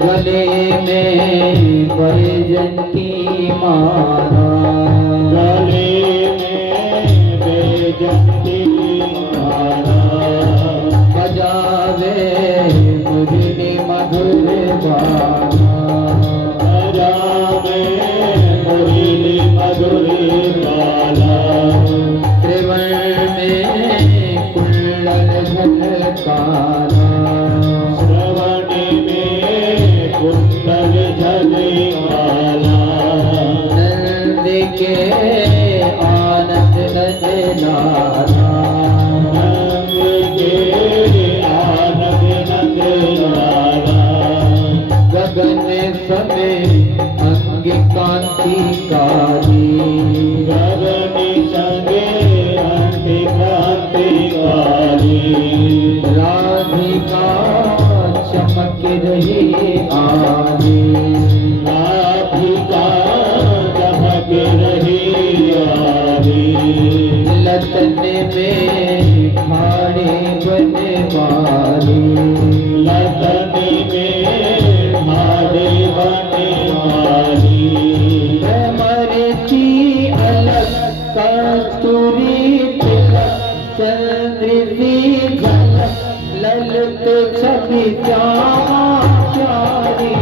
गले में बैजंती माला, गले में बैजंती माला, बजावे मुरली मधुर गाना, बजावे मुरली मधुर गाना, त्रिवर्ण में कुल्लल झलकाना, श्रवण में कुंडल झलकाना, नंद के आनंद नंदलाला, नंद के आनंद नंदलाला, गगन समे अंग कांति कारी, गगन संगे अंति क्रांतिकारी, राधिका चमक रही आली, राधिका चमक रही आली, लतन में ठाणे बनवाली, लतन में ठाणे बनवाली, भ्रमरती अलग कस्तूरी तिलक, चंद्र सी झलक ललित छवि श्यामा प्यारी,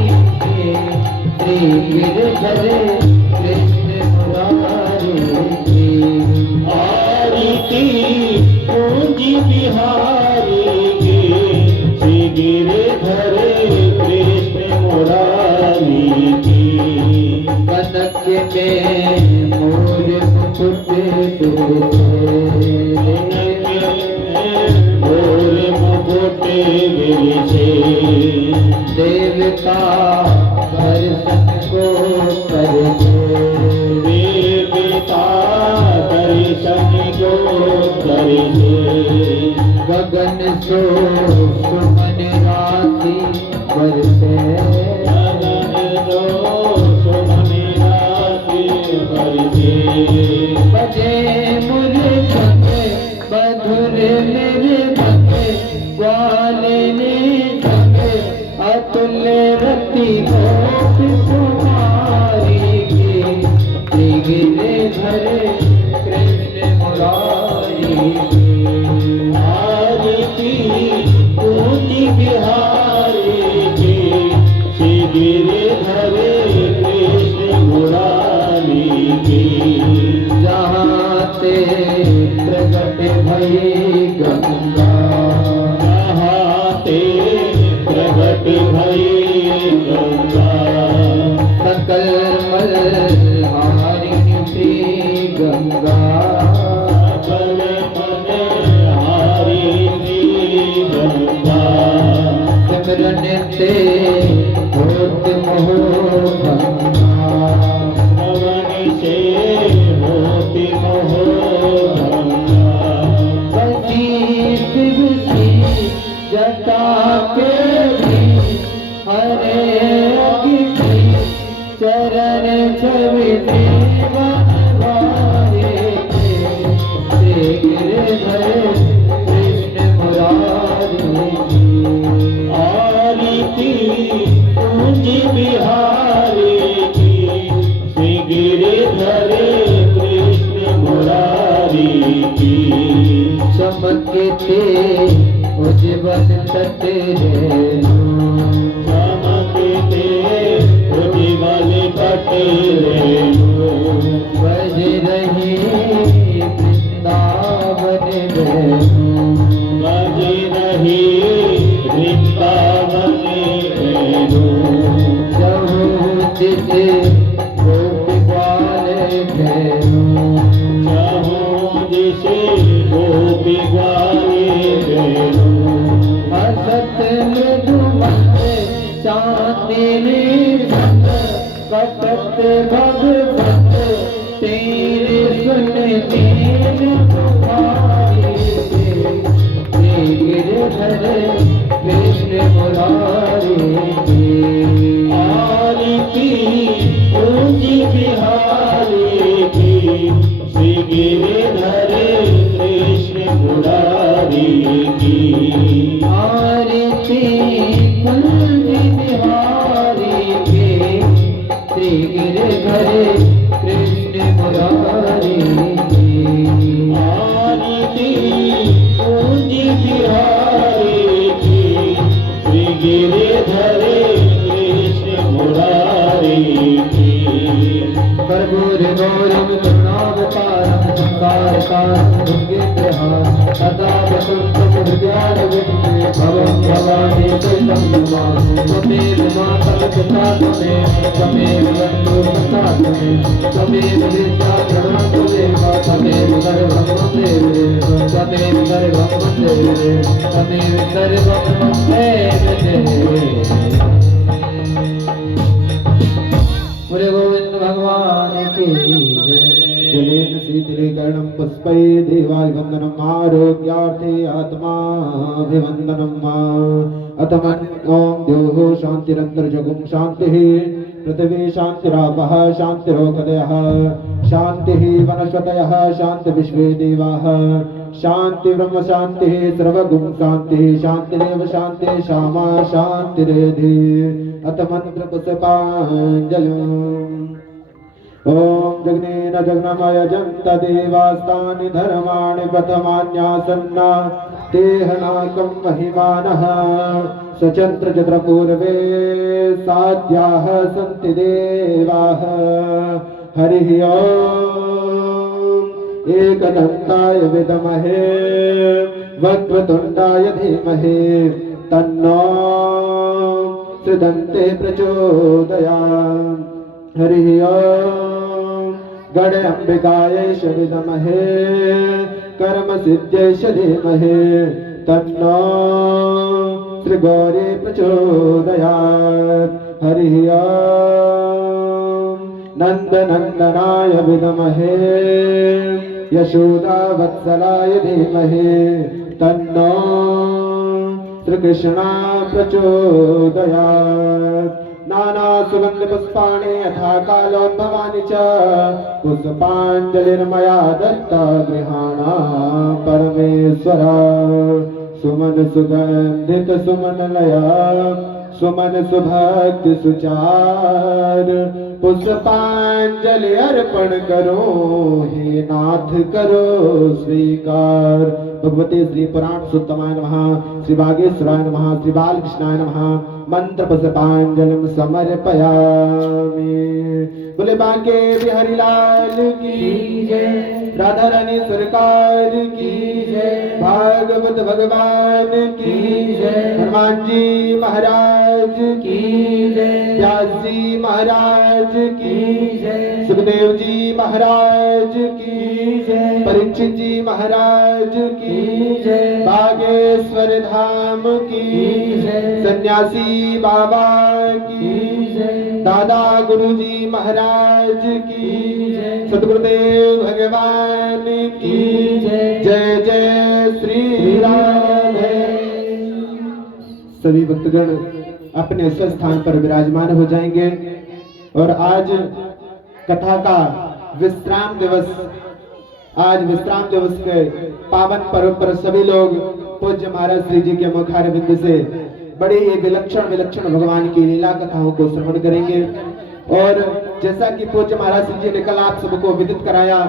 श्री गिरधर कृष्ण मुरारी, आरती पूंजी बिहारी की, श्री गिरधर कृष्ण मुरारी की, कनक में मोर मुकुट मोर मुकुट विरिसे, देवता दर्शन को करते, देवता दर्शन को करते, गगन सो सुमन राशि बरसे, गगन जो सुमन राशि बरसे, बजे मुरझंग मधुर मेरे भंग, ग्वालिनी संग अतुल्य रति गोप कुमारी की, श्री गिरधर कृष्ण मुरारी की, आरती पूंजी बिहारी की, श्री गिरधर कृष्ण मुरारी की, जहाँ ते प्रगट भई गंगा, जहाँ ते प्रगट भई गंगा, सकल मल्हारिणी श्री गंगा, सकल मनहारी श्री गंगा, सिमरन ते होत मोह भंगा, श्रवण से होती मोह भंगा, बसी शिव सी जटा के भी, हरे अग्नि चरण छवि बनवारे, श्री गिरधर कृष्ण मुरारी की, आरती पूंजी बिहारी की, श्री गिरधर कृष्ण मुरारी की, चमकते उज्ज्वल तट रेणु, चमकते उज्ज्वल तट रेणु, बज रही वृंदावन वेणु, बज रही वृंदावन वेणु, जहु दिस गोप ग्वाल भेणु, जहु जिसे गोपी ग्वाले वेणु, हसत मृदु मंद चांदनी संग, कपट भगवत तेरे सुन दीन तुम्हारी, श्री गिरधर कृष्ण मुरारी की, आरती पूंजी बिहारी की, श्री गिरधर कृष्ण मुरारी की, आरती कुंज बिहारी गिरिधरे कृष्ण मुरारी की कर्पूर गौरम करुणावतारम संकारकारं दुर्गेन्द्रहारं सदा वसन्तं हृदयारविन्दे भवं भवानी चैतं नमामि त्वमेव माता पिता त्वमेव बन्धु सखा त्वमेव विद्या प्रणा त्वमेव गर्भं वन्दे त्वमेव गर्भं वन्दे त्वमेव गर्भं वन्दे बोले गोविंद भगवान की जय। जलेन शीतलीकरणं पुष्पै देवाभिवन्दनम् आरोग्यार्थे आत्माभिवन्दनम् अथ ॐ द्योः शान्तिरन्तर्जगुं शान्तिः पृथिवी शान्तिरापः शान्तिरोषधयः शान्तिः वनस्पतयः शान्तिर्विश्वे देवाः शान्ति ब्रह्म शान्तिः सर्वगुं शान्तिः शान्तिरेव शान्तिः श्यामा शान्तिरेधि अथ मन्त्रपुष्पाञ्जलिम् ॐ जग्नेन जग्नमय जन्त देवास्तानि धर्माणि प्रथमान्यासन्ना तेहनाकं महिमानः स्वचन्द्र चन्द्रपूर्वे साध्याः सन्ति देवाः हरिः ॐ एकदन्ताय विद्महे वक्रतुण्डाय धीमहि तन्नो त्रिदन्ते प्रचोदयात् हरिः ॐ गणअम्बिकायै विद्महे कर्मसिद्ध्यै धीमहि तन्नो श्रीगौरी प्रचोदयात् हरिः ॐ नन्दनन्दनाय विद्महे यशोदावत्सलाय धीमहि तन्नो श्रीकृष्णा प्रचोदयात् नाना सुगंध पुष्पाणि यथा कालोद्भवानि च पुष्पाञ्जलिर्मया दत्ता गृहाणा परमेश्वरा सुमन सुगंधित सुमन लया सुमन सुभक्ति सुचार पुष्पांजलि अर्पण करो हे नाथ करो स्वीकार। भगवते श्री पुराण सुत्तमाय नमः, श्री बागेश्वराय नमः, श्री बालकृष्णाय नमः। मंत्र पुष्पांजलिं समर्पयामि। बोले बांके बिहारी लाल की जय, राधा रानी सरकार की जय, भागवत भगवान की जय, हनुमान जी महाराज की जय, व्यास जी महाराज की जय, सुखदेव जी महाराज की जय, परीक्षित जी महाराज की जय, बागेश्वर धाम की जय, सन्यासी बाबा की जय, दादा गुरुजी महाराज की जय, सद्गुरुदेव भगवान की जय। जय जय श्री राम। सभी भक्तगण अपने स्वस्थान पर विराजमान हो जाएंगे और आज कथा का विश्राम दिवस, आज विश्राम दिवस के पावन पर्व पर सभी लोग पूज्य महाराज श्री जी के मुखारविंद से बड़ी ही विलक्षण विलक्षण भगवान की लीला कथाओं को श्रवण करेंगे। और जैसा कि पूज्य महाराज श्री जी ने कल आप सबको विदित कराया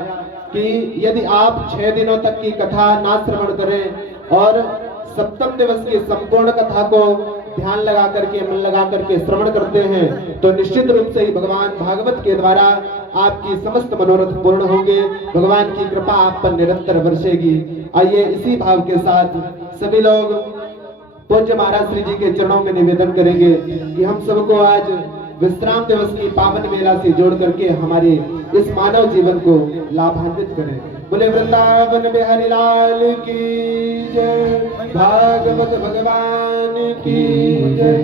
कि यदि आप 6 दिनों तक की कथा ना श्रवण करें और सप्तम दिवस की संपूर्ण कथा को ध्यान लगा करके मन लगा करके श्रवण करते हैं तो निश्चित रूप से ही भगवान भागवत के द्वारा आपकी समस्त मनोरथ पूर्ण होंगे, भगवान की कृपा आप पर निरंतर बरसेगी। आइए इसी भाव के साथ सभी लोग पूज्य महाराज श्री जी के चरणों में निवेदन करेंगे कि हम सबको आज विश्राम दिवस की पावन मेला से जोड़ करके हमारे इस मानव जीवन को लाभान्वित करें। बोले वृंदावन बिहारी लाल की जय, भागवत भगवान की जय।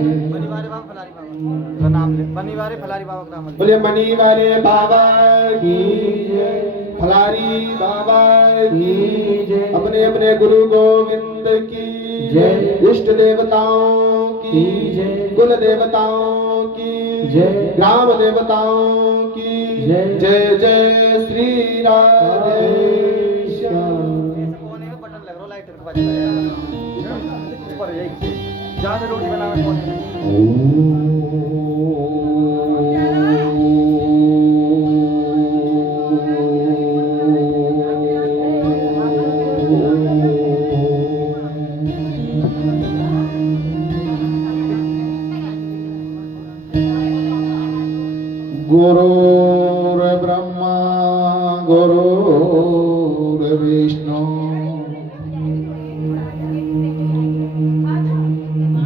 बोले मणिवारे बाबा की जय, फलारी बाबा की जय, अपने अपने गुरु गोविंद की जय, इष्ट देवताओं की जय, कुल देवताओं की जय, ग्राम देवताओं की जय। जय जय श्री राधे श्याम। गुरुर्ब्रह्मा गुरुर्विष्णु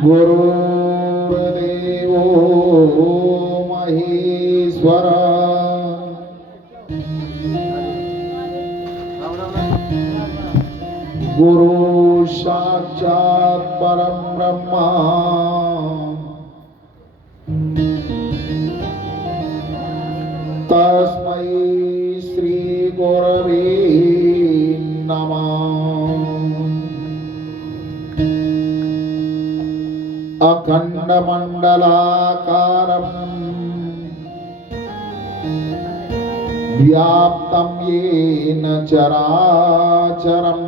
गुरुर्देवो महेश्वरा गुरु साक्षात् परम ब्रह्मा तस्मै श्री गुरवे नमः। अखंड मंडलाकारं व्याप्तं येन चराचरम्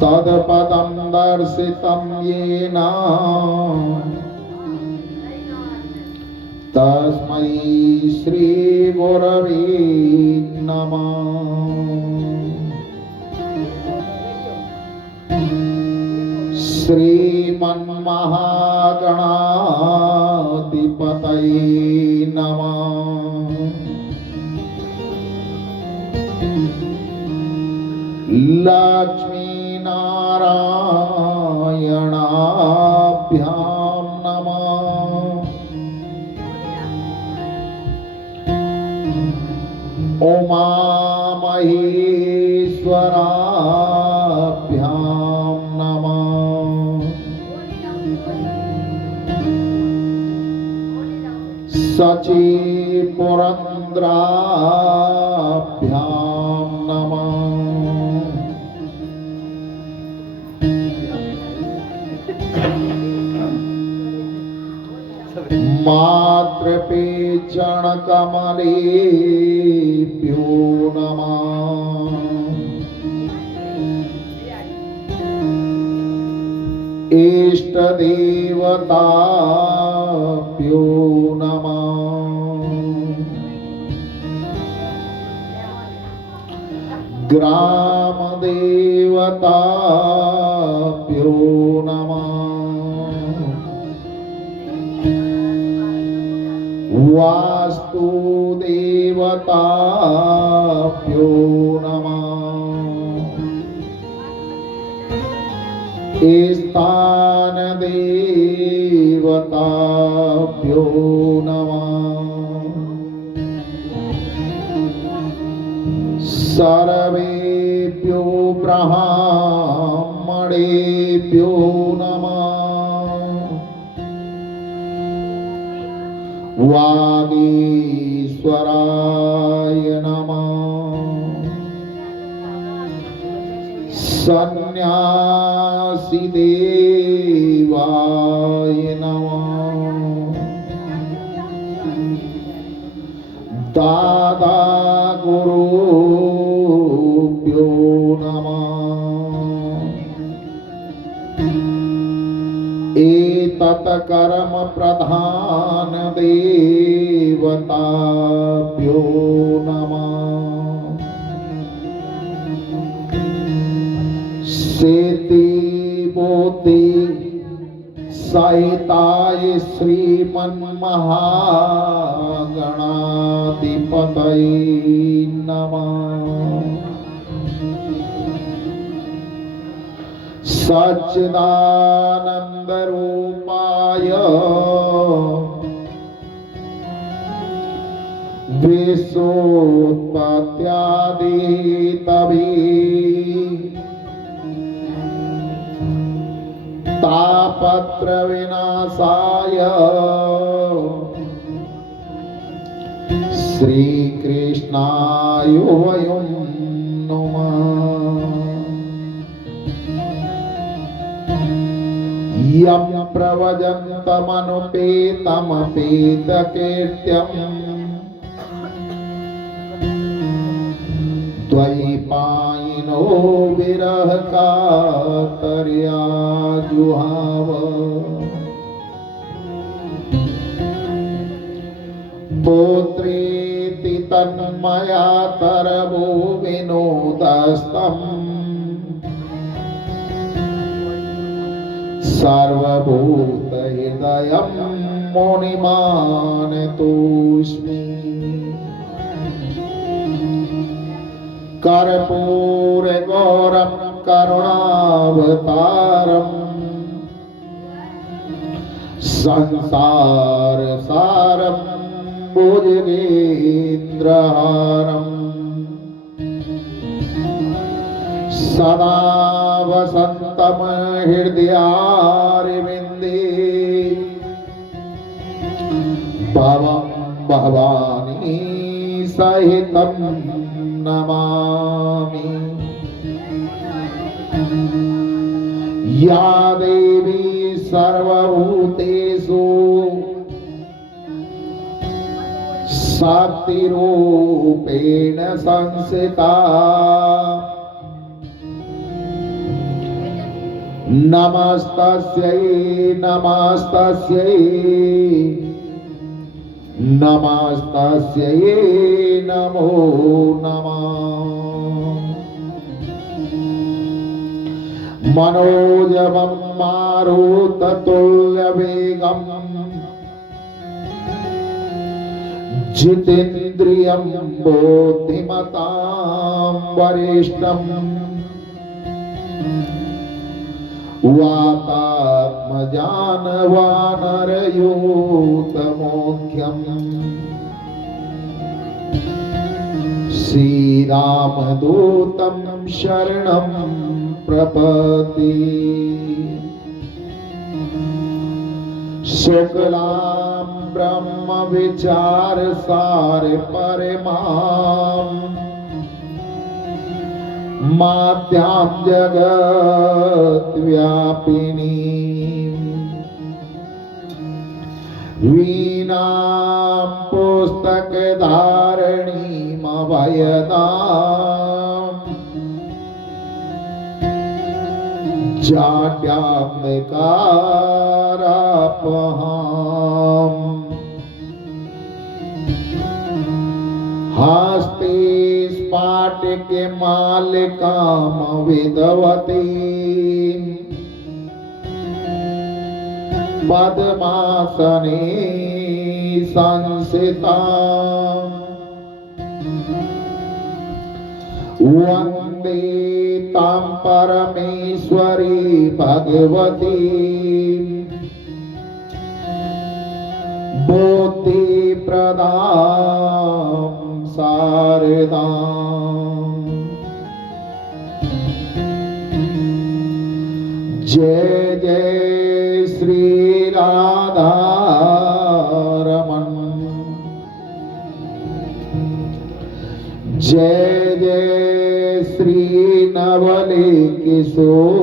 तत्पदं दर्शितं येन तस्मै श्री गुरवे नमः। श्रीमन्महागणाधिपतये नमः। लक्ष्मीनारायणाभ्यां नमः। उमामहेश्वराभ्यां नमः। सचिपुरन्द्राभ्यां नमः। मातृपेचणकमलेभ्यो नमः। इष्टदेवताभ्यो नमः। ग्रामदेवताभ्यो नमः। वास्तुदेवताभ्यो नमः। स्थानदेवताभ्यो नमः। सर्वेभ्यो ब्राह्मणेभ्यो नमः। वागीश्वराय नमः। सन्न्यासीदेवाय नमः। दादा गुरुभ्यो नमः। एतत् कर्म प्रधान देवताभ्यो नमः। सेति बोधि सहिताय श्रीमन्महागणाधिपतये नमः। सच्चिदानन्दरूपाय विश्वोत्पत्त्यादिहेतवे तापत्रविनाशाय श्रीकृष्णाय वयं नमः। यं प्रव्रजन्तमनुपेतमपेतकीर्त्यम् द्वैपायनो विरह कातर्या जुहाव। पुत्रेति तन्मया तरवो विनोदस्तम् सर्वभूत हृदयं मुनिमानतोऽस्मि कर्पूर गौरं करुणावतारम् संसार सारं भुजगेन्द्रहारम् सदा वसन्तं हृदयारविन्दे भवं भवानी सहितं नमामि। या देवी सर्वभूतेषु शक्तिरूपेण संस्थिता नमस्तस्यै नमस्तस्यै नमस्तस्यै नमो नमः। मनोजवं मारुततुल्यवेगं जितेन्द्रियं बुद्धिमतां वरिष्ठम् वातात्मजानवानरयूतमोख्यम् श्रीरामदूतं शरणं प्रपद्ये। शुक्लां ब्रह्मविचारसार परमां माद्यां जगद्व्यापिनी वीणां पुस्तकधारिणीमभयदाम् जाड्यान्धकारापहाम् हस्ते स्फाटिकमालिकां विधवतीं पद्मासने संस्थितां वन्दे तां परमेश्वरी भगवतीं बुद्धिप्रदां शारदाम्। जय जय श्री राधा रमण जय जय श्री नवले किशोर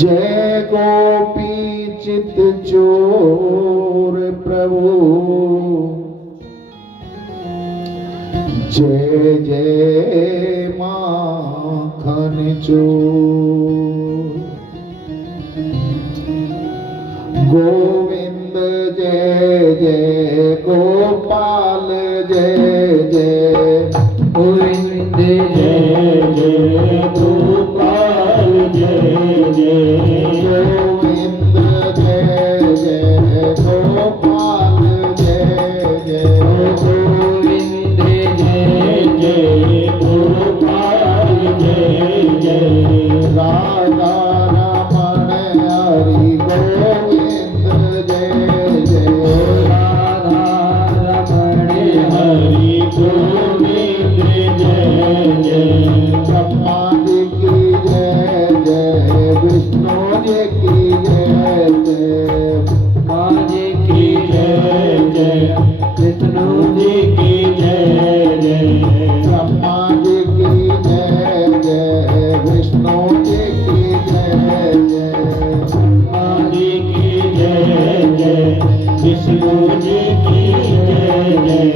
जय गोपी चित चोर प्रभु जय जय माखन चोर गोविंद जय जय गोपाल जय जय गोविंद जय जय गोपाल जय जय गोविंद जय जय गोपाल जय जय गोविंद जय जय गोपाल जय जय राधा रमण हरि गोविंद जय जय राधा रमण हरि गोविंद जय जय ब्रह्मा जी की जय जय विष्णु जी की जय जय माँ जी की जय जय विष्णु जी की जय जय ब्रह्मा जी की जय जय विष्णु जी की जय जय माँ जी की जय जय विष्णु जी की जय जय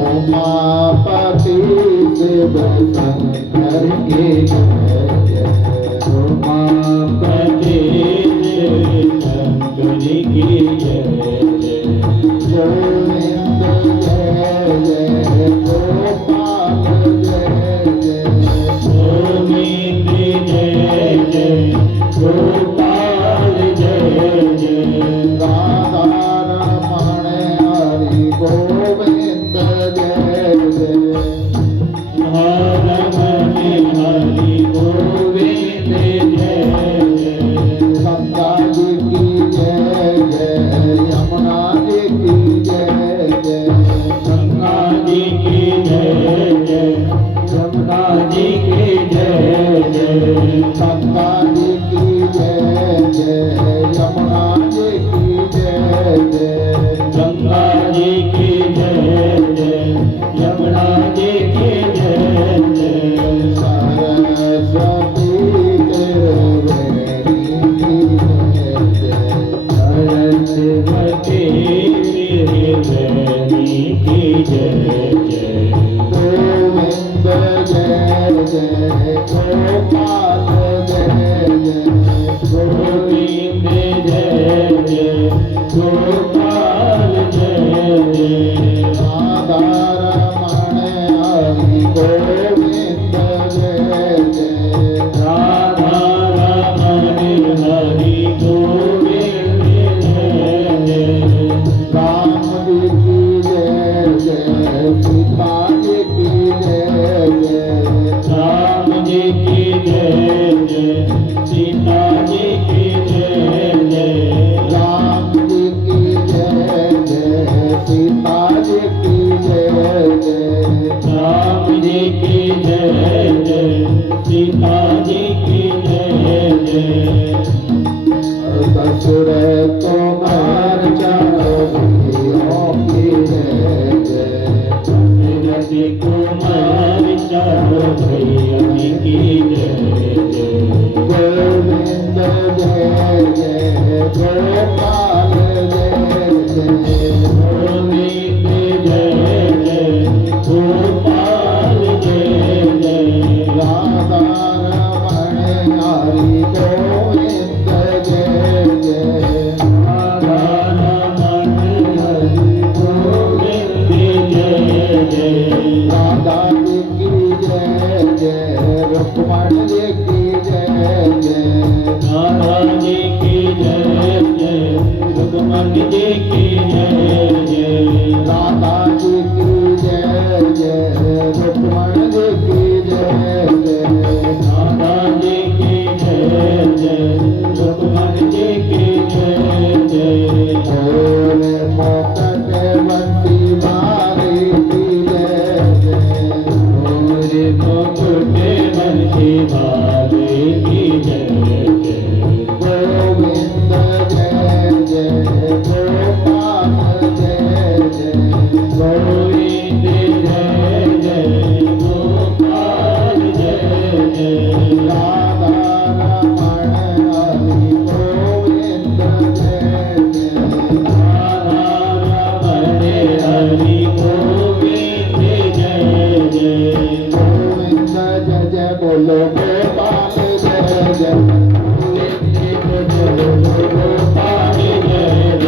उमापति शिव शंकर की जय जय उमापति शंकर की जय जय गोविंद जय जय गोपाल जय जय गोविंद सरस्वती तेरे वैरी की जय जय सरस्वती तेरे वैरी की जय जय गोविंद जय जय गोपाल जय जय गोविंद जय जय गोपाल जय जय राधा रमण हरि गोविंद जय जय राधा रमण हरि गोविंद जय जय राम जी की जय जय सीता जी की जय जय राम जी की जय जय सीता जी की जय जय राम जी की जय जय सीता जी की जय जय राम जी की जय जय सीता जी की जय जय ससुर तुम्हार चारों की जय जय रति कुमार चारो भैया की जय जय गोविंद जय जय गोपाल जय जय गोविंद जय जय गोपाल जय जय राधा रमण हरि गोविंद जय जय राधा रमण हरि गोविंद जय जय राधा जी की जय जय रुक्मण जी की जय जय राधा जी की जय जय रुक्मण जी की जय जय राधा जी की जय जय रुक्मण जी की जय जय राधा जी की जय जय रुक्मण जी की जय जय बोल मोकट बंसी मारी की जय जय मोरे मुकुटे बंसी वाले की जय जय गोविंद जय जय गोपाल जय जय गोविंद जय जय गोपाल जय जय राधा रमण हरि गोविंद जय जय राधा रमण हरि गोविंद जय जय गोविंद जय जय बोलो गोपाल जय जय गोविंद जय जय गोपाल जय जय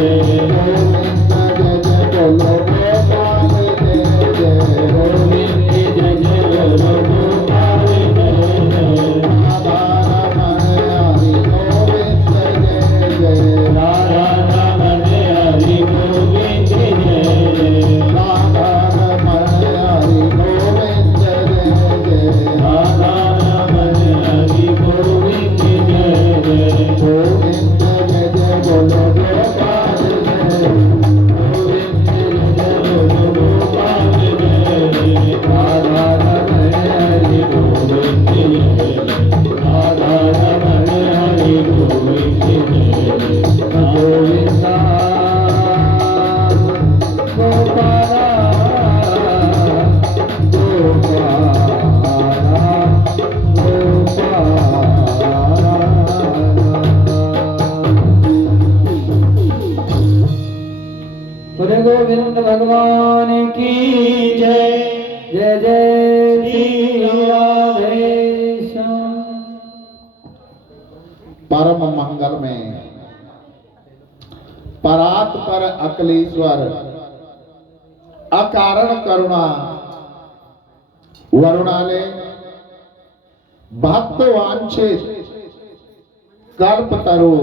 गोविंद जय जय बोलो गोपाल जय जय गोविंद जय जय गोपाल जय जय राधा रमण हरि गोविंद जय जय राधा रमण हरि गोविंद जय जय राधा रमण हरि गोविंद जय जय राधा रमण हरि गोविंद जय जय गोविंद जय जय बोलो गोपाल जय गोविंद जय जय गोपाल जय जय राधा रमण हरि गोविंद जय जय राधा रमण हरि गोविंद जय जय गोविंदा गोपाला बोले गोविंद भगवान की जय जय जय श्री राधे श्याम। परम मंगल में परात पर अकलेश्वर अकारण करुणा वरुणाले भक्त वांछित कल्पतरु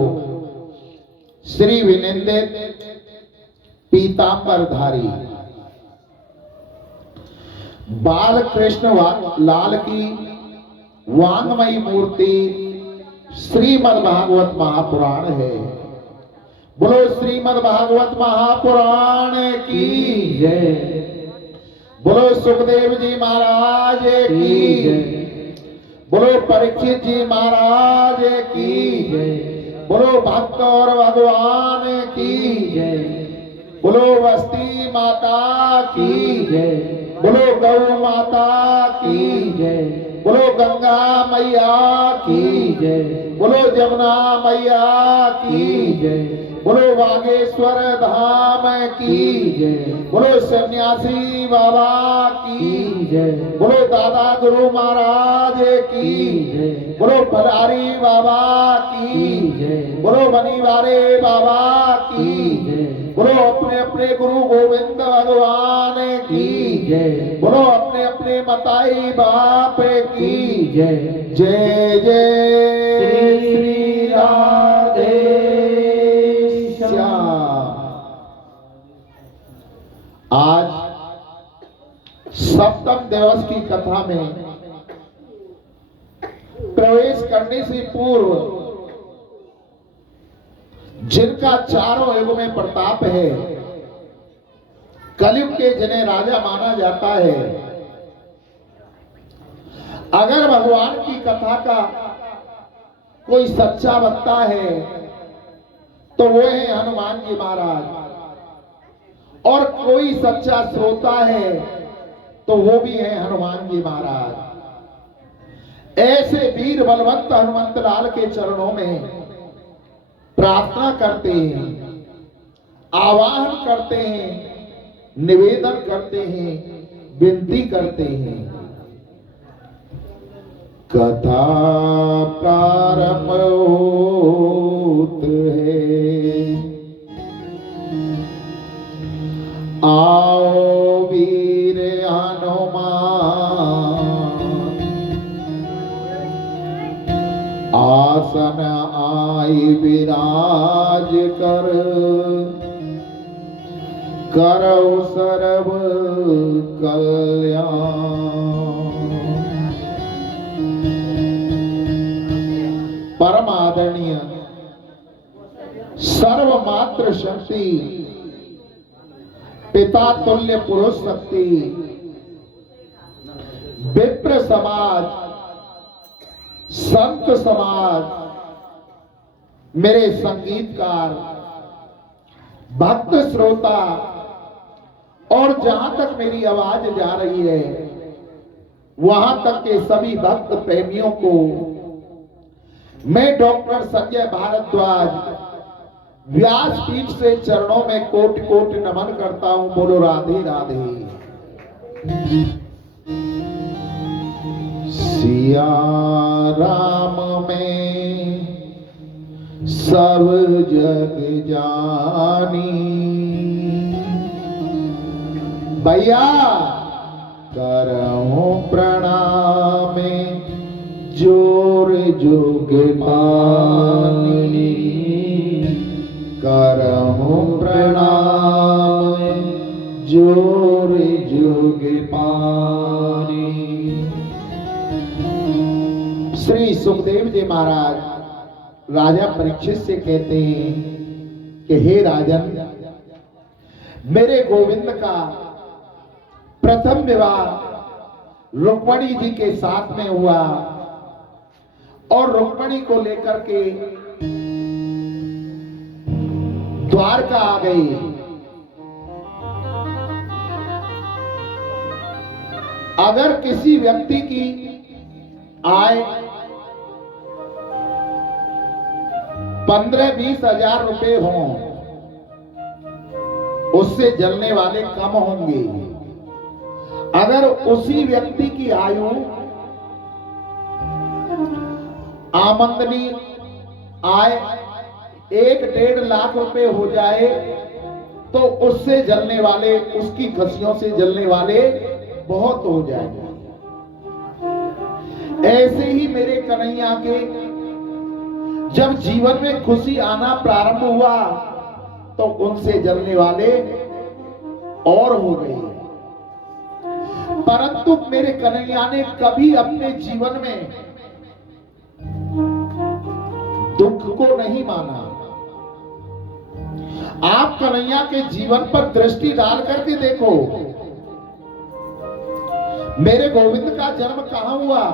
श्री विनिंदित पीतांबरधारी बाल कृष्ण लाल की वांगमयी मूर्ति श्रीमद् भागवत महापुराण है। बोलो श्रीमद् भागवत महापुराण की जय। बोलो सुखदेव जी महाराज की जय। बोलो परीक्षित जी महाराज की जय। बोलो भक्त और भगवान की जय। बोलो वस्ती माता की जय। बोलो गौ माता की जय। बोलो गंगा मैया की जय। बोलो जमुना मैया की जय। बोलो बागेश्वर धाम की जय। बोलो सन्यासी बाबा की जय। बोलो दादा गुरु महाराज की जय। बोलो भलारी बाबा की जय। बोलो बनीवारे बाबा की जय। बोलो अपने अपने गुरु गोविंद भगवान की जय। बोलो अपने अपने मताई बाप की जय। जय जय श्री राधे श्याम। आज सप्तम दिवस की कथा में प्रवेश करने से पूर्व जिनका चारों युग में प्रताप है, कलयुग के जिन्हें राजा माना जाता है, अगर भगवान की कथा का कोई सच्चा वक्ता है तो वो है हनुमान जी महाराज, और कोई सच्चा श्रोता है तो वो भी है हनुमान जी महाराज। ऐसे वीर बलवंत हनुमंत लाल के चरणों में प्रार्थना करते हैं, आवाहन करते हैं, निवेदन करते हैं, विनती करते हैं। कथा प्रारंभ होत है, आओ वीर हनुमान, आसन आई विराज कर, करौ सर्व कल्याण। परम आदरणीय सर्वमात्र शक्ति, पिता तुल्य पुरुष शक्ति, विप्र समाज, संत समाज, मेरे संगीतकार, भक्त श्रोता, और जहां तक मेरी आवाज जा रही है वहां तक के सभी भक्त प्रेमियों को मैं डॉक्टर संजय भारद्वाज व्यासपीठ से चरणों में कोटि कोटि नमन करता हूं। बोलो राधे राधे। सिया राम में सब जग जानी, भैया करऊं प्रणाम जोर जोग पानी, करऊं प्रणाम जोर जोग पानी। श्री सुखदेव जी महाराज राजा परीक्षित से कहते हैं कि हे राजन, मेरे गोविंद का प्रथम विवाह रुक्मणी जी के साथ में हुआ और रुक्मणी को लेकर के द्वारका आ गई। अगर किसी व्यक्ति की आय 15-20 हजार रुपए हों, उससे जलने वाले कम होंगे। अगर उसी व्यक्ति की आयु आमदनी आय 1-1.5 लाख रुपए हो जाए तो उससे जलने वाले, उसकी खुशियों से जलने वाले बहुत हो जाएंगे। ऐसे ही मेरे कन्हैया के जब जीवन में खुशी आना प्रारंभ हुआ तो उनसे जलने वाले और हो गए। परंतु मेरे कन्हैया ने कभी अपने जीवन में दुख को नहीं माना। आप कन्हैया के जीवन पर दृष्टि डाल करके देखो, मेरे गोविंद का जन्म कहां हुआ?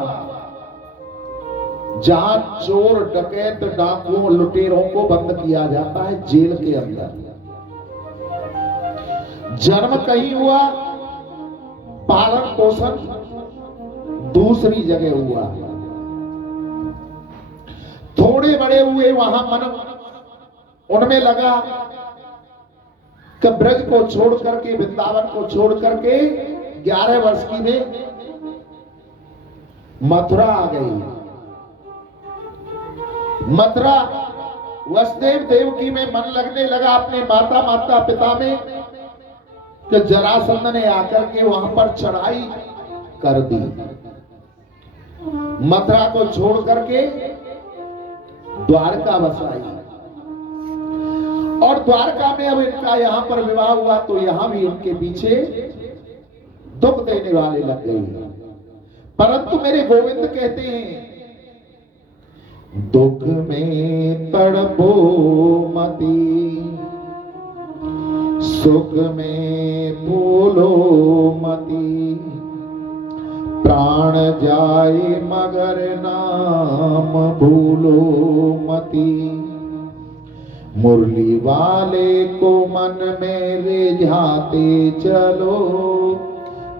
जहां चोर डकैत डाकुओं लुटेरों को बंद किया जाता है जेल के अंदर। जन्म कहीं हुआ, पालन पोषण दूसरी जगह हुआ। थोड़े बड़े हुए वहां मन उनमें लगा कि ब्रज को छोड़ करके, वृंदावन को छोड़ करके 11 वर्ष की में मथुरा आ गई। मथुरा वसुदेव देवकी में मन लगने लगा अपने माता पिता में, कि जरासंध ने आकर के वहां पर चढ़ाई कर दी। मथुरा को छोड़ करके द्वारका बसाई, और द्वारका में अब इनका यहां पर विवाह हुआ तो यहां भी इनके पीछे दुख देने वाले लग गए। परंतु मेरे गोविंद कहते हैं, दुख में तड़पो मती, सुख में भूलो मती, प्राण जाए मगर नाम भूलो मती, मुरली वाले को मन में रिझाते चलो,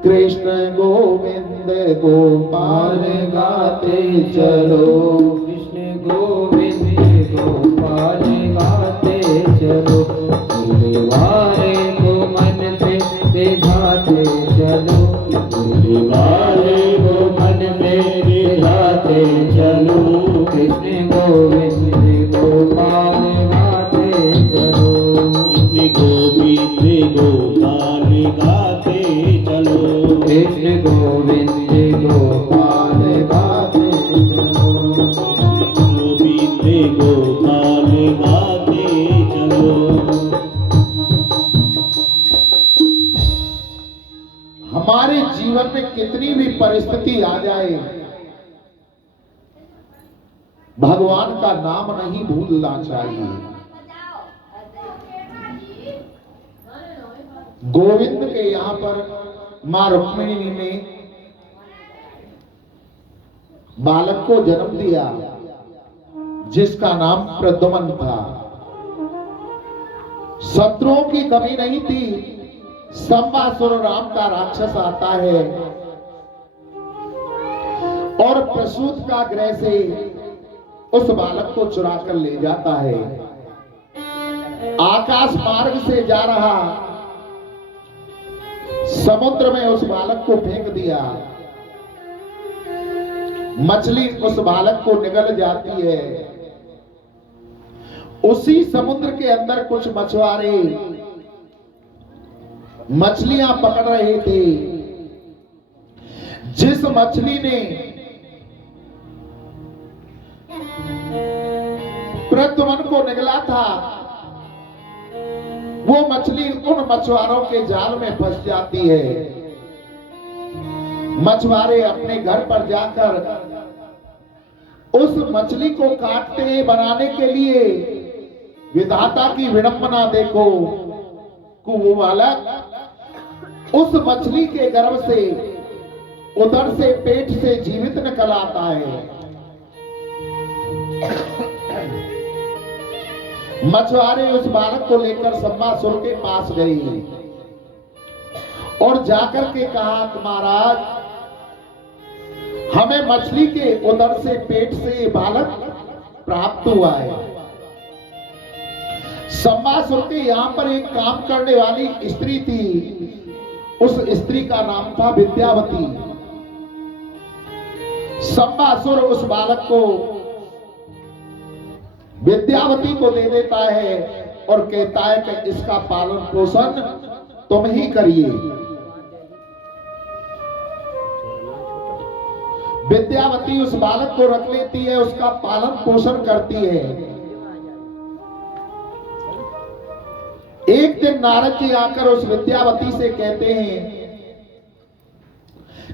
कृष्ण गोविंद गोपाल गाते चलो, कृष्ण गोविंद गोपाल गाते चलो, मुरलीवाले को मन से रिझाते चलो, मुरलीवाले को मन में रिझाते चलो, कृष्ण गोविंद गोपाल गाते चलो, कृष्ण गोविंद गोपाल गाते चलो, कृष्ण गोविंद गोपाल गाते चलो, गोविंद गोपाल गाते चलो। हमारे जीवन में कितनी भी परिस्थिति आ जाए, भगवान का नाम नहीं भूलना चाहिए। गोविंद के यहाँ पर मां रुक्मिणी ने बालक को जन्म दिया जिसका नाम प्रद्युम्न था। शत्रुओं की कमी नहीं थी। संबासुर राम का राक्षस आता है और प्रसूत का गृह से उस बालक को चुरा कर ले जाता है। आकाश मार्ग से जा रहा समुद्र में उस बालक को फेंक दिया। मछली उस बालक को निगल जाती है। उसी समुद्र के अंदर कुछ मछुआरे मछलियां पकड़ रहे थे। जिस मछली ने प्रद्युम्न को निगला था, वो मछली उन मछुआरों के जाल में फंस जाती है। मछुआरे अपने घर पर जाकर उस मछली को काटते बनाने के लिए विधाता की विडंबना देखो कि वो बालक उस मछली के गर्भ से, उदर से, पेट से जीवित निकल आता है। मछुआरे उस बालक को लेकर संबासुर के पास गई और जाकर के कहा कि महाराज, हमें मछली के उदर से, पेट से बालक प्राप्त हुआ है। संबासुर के यहाँ पर एक काम करने वाली स्त्री थी। उस स्त्री का नाम था विद्यावती। संबासुर उस बालक को विद्यावती को दे देता है और कहता है कि इसका पालन पोषण तुम ही करिए। विद्यावती उस बालक को रख लेती है, उसका पालन पोषण करती है। एक दिन नारद जी आकर उस विद्यावती से कहते हैं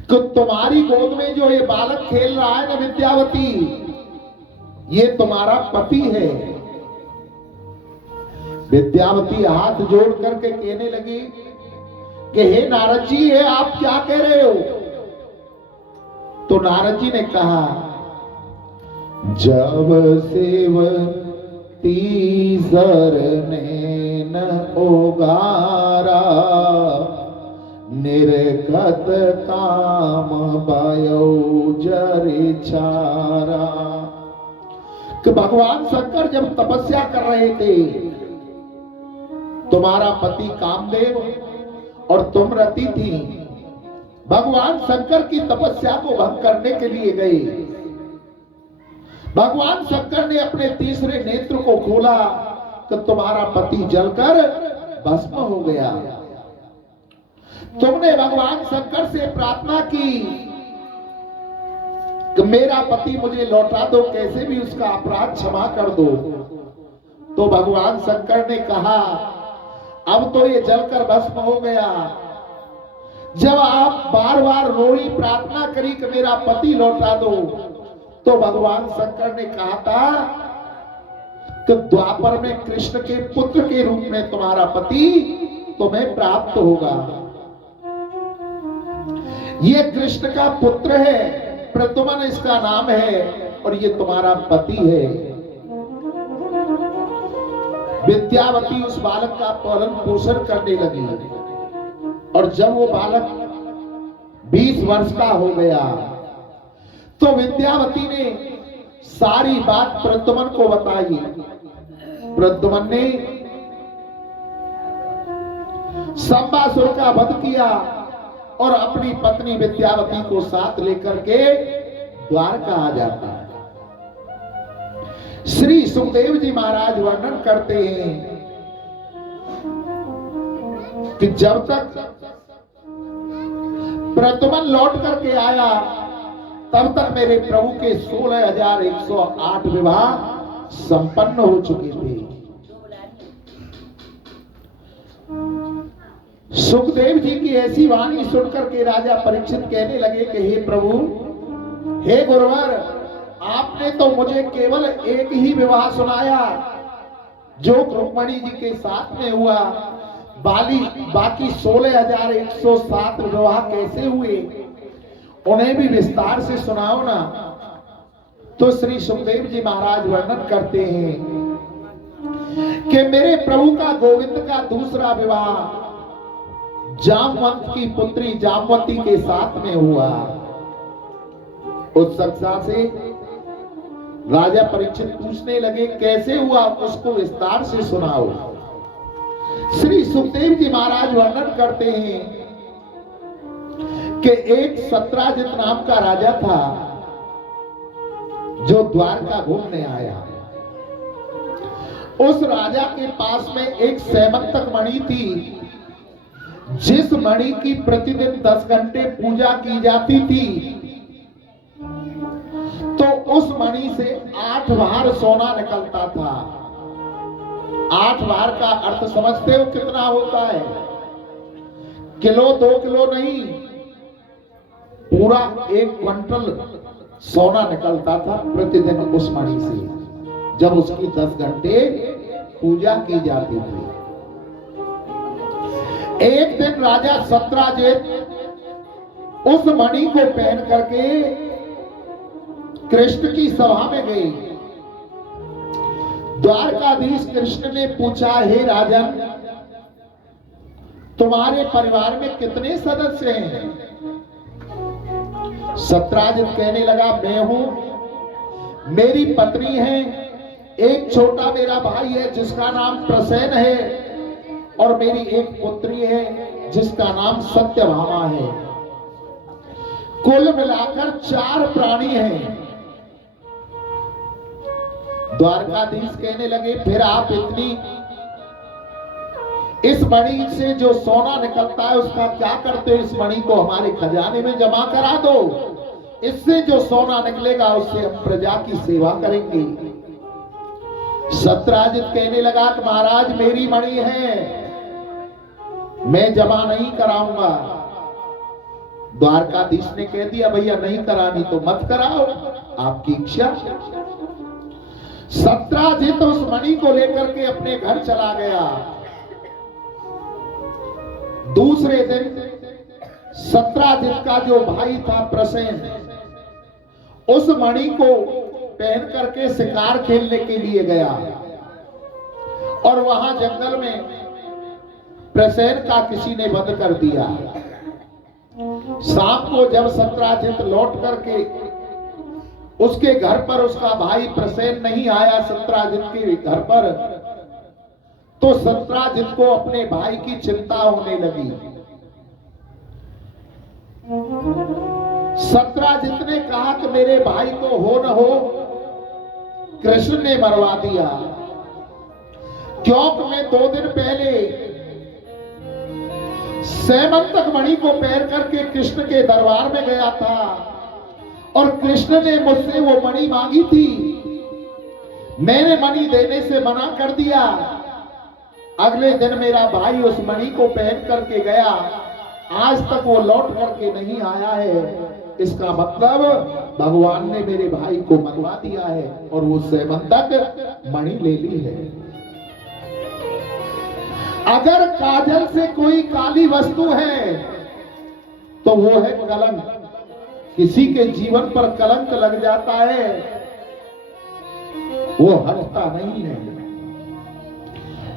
कि तुम्हारी गोद में जो ये बालक खेल रहा है ना विद्यावती, ये तुम्हारा पति है। विद्यावती हाथ जोड़ करके कहने लगी कि हे नारद जी, ये आप क्या कह रहे हो? तो नारद जी ने कहा, जब सेवती सर ने न ओगारा, निर्गत काम बायो जरि छारा। कि भगवान शंकर जब तपस्या कर रहे थे, तुम्हारा पति कामदेव और तुम रति थी, भगवान शंकर की तपस्या को भंग करने के लिए गए। भगवान शंकर ने अपने तीसरे नेत्र को खोला कि तुम्हारा पति जलकर भस्म हो गया। तुमने भगवान शंकर से प्रार्थना की कि मेरा पति मुझे लौटा दो, कैसे भी उसका अपराध क्षमा कर दो। तो भगवान शंकर ने कहा अब तो ये जलकर भस्म हो गया। जब आप बार बार रोई, प्रार्थना करी कि मेरा पति लौटा दो, तो भगवान शंकर ने कहा था कि द्वापर में कृष्ण के पुत्र के रूप में तुम्हारा पति तुम्हें प्राप्त होगा। ये कृष्ण का पुत्र है, प्रद्युम्न इसका नाम है, और ये तुम्हारा पति है। विद्यावती उस बालक का पालन पोषण करने लगी, और जब वो बालक 20 वर्ष का हो गया तो विद्यावती ने सारी बात प्रद्युम्न को बताई। प्रद्युम्न ने संबासुर का वध किया और अपनी पत्नी विद्यावती को साथ लेकर के द्वारका आ जाता है। श्री सुखदेव जी महाराज वर्णन करते हैं कि जब तक प्रद्युम्न लौट करके आया, तब तक मेरे प्रभु के 16,108 विवाह संपन्न हो चुके थे। सुखदेव जी की ऐसी वाणी सुनकर के राजा परीक्षित कहने लगे कि हे प्रभु, हे गुरुवर, आपने तो मुझे केवल एक ही विवाह सुनाया जो रुक्मणी जी के साथ में हुआ, बाकी 16,107 विवाह कैसे हुए, उन्हें भी विस्तार से सुनाओ ना। तो श्री सुखदेव जी महाराज वर्णन करते हैं कि मेरे प्रभु का गोविंद का दूसरा विवाह जामवंत की पुत्री जामवती के साथ में हुआ। उस शिक्षा से राजा परीक्षित पूछने लगे कैसे हुआ, उसको विस्तार से सुनाओ। श्री सुखदेव जी महाराज वर्णन करते हैं कि एक सत्राजित नाम का राजा था जो द्वारका घूमने आया। उस राजा के पास में एक सैमंतक मणि थी, जिस मणि की प्रतिदिन 10 घंटे पूजा की जाती थी। तो उस मणि से 8 भार सोना निकलता था। 8 भार का अर्थ समझते हो कितना होता है? किलो 2 किलो नहीं, पूरा 1 क्विंटल सोना निकलता था प्रतिदिन उस मणि से, जब उसकी 10 घंटे पूजा की जाती थी। एक दिन राजा सत्राजित उस मणि को पहन करके कृष्ण की सभा में गए। द्वारकाधीश कृष्ण ने पूछा, हे राजन, तुम्हारे परिवार में कितने सदस्य हैं? सत्राजित कहने लगा, मैं हूं, मेरी पत्नी है, एक छोटा मेरा भाई है जिसका नाम प्रसेन है, और मेरी एक पुत्री है जिसका नाम सत्यभामा है। कुल मिलाकर 4 प्राणी हैं। द्वारकाधीश कहने लगे, फिर आप इस मणि से जो सोना निकलता है उसका क्या करते हो? इस मणि को हमारे खजाने में जमा करा दो, इससे जो सोना निकलेगा उससे हम प्रजा की सेवा करेंगे। सत्राजित कहने लगा कि महाराज, मेरी मणि है, मैं जमा नहीं कराऊंगा। द्वारकाधीश ने कह दिया, भैया नहीं करानी तो मत कराओ, आपकी इच्छा। सत्राजित उस मणि को लेकर के अपने घर चला गया। दूसरे दिन सत्राजित का जो भाई था प्रसेन, उस मणि को पहन करके शिकार खेलने के लिए गया, और वहां जंगल में प्रसेन का किसी ने वध कर दिया। शाम को जब सत्राजित लौट करके उसके घर पर उसका भाई प्रसेन नहीं आया सत्राजित के घर पर, तो सत्राजित को अपने भाई की चिंता होने लगी। सत्राजित ने कहा कि मेरे भाई को हो न हो कृष्ण ने मरवा दिया, क्योंकि मैं 2 दिन पहले सैमंतक मणि को पैर करके कृष्ण के दरबार में गया था और कृष्ण ने मुझसे वो मणि मांगी थी, मैंने मणि देने से मना कर दिया। अगले दिन मेरा भाई उस मणि को पहन करके गया, आज तक वो लौट करके नहीं आया है। इसका मतलब भगवान ने मेरे भाई को मरवा दिया है और वो सैमंतक मणि ले ली है। अगर काजल से कोई काली वस्तु है तो वो है कलंक। किसी के जीवन पर कलंक लग जाता है, वो हटता नहीं है।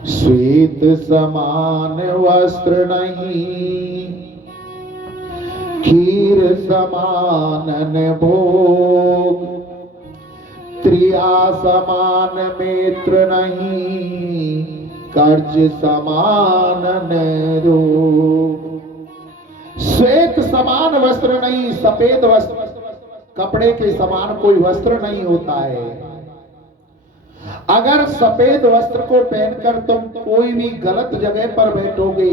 श्वेत समान वस्त्र नहीं, खीर समान न भोग, त्रिया समान मित्र नहीं, कर्ज समान न रोग। श्वेत समान वस्त्र नहीं, सफेद वस्त्र कपड़े के समान कोई वस्त्र नहीं होता है। अगर सफेद वस्त्र को पहनकर तुम कोई भी गलत जगह पर बैठोगे,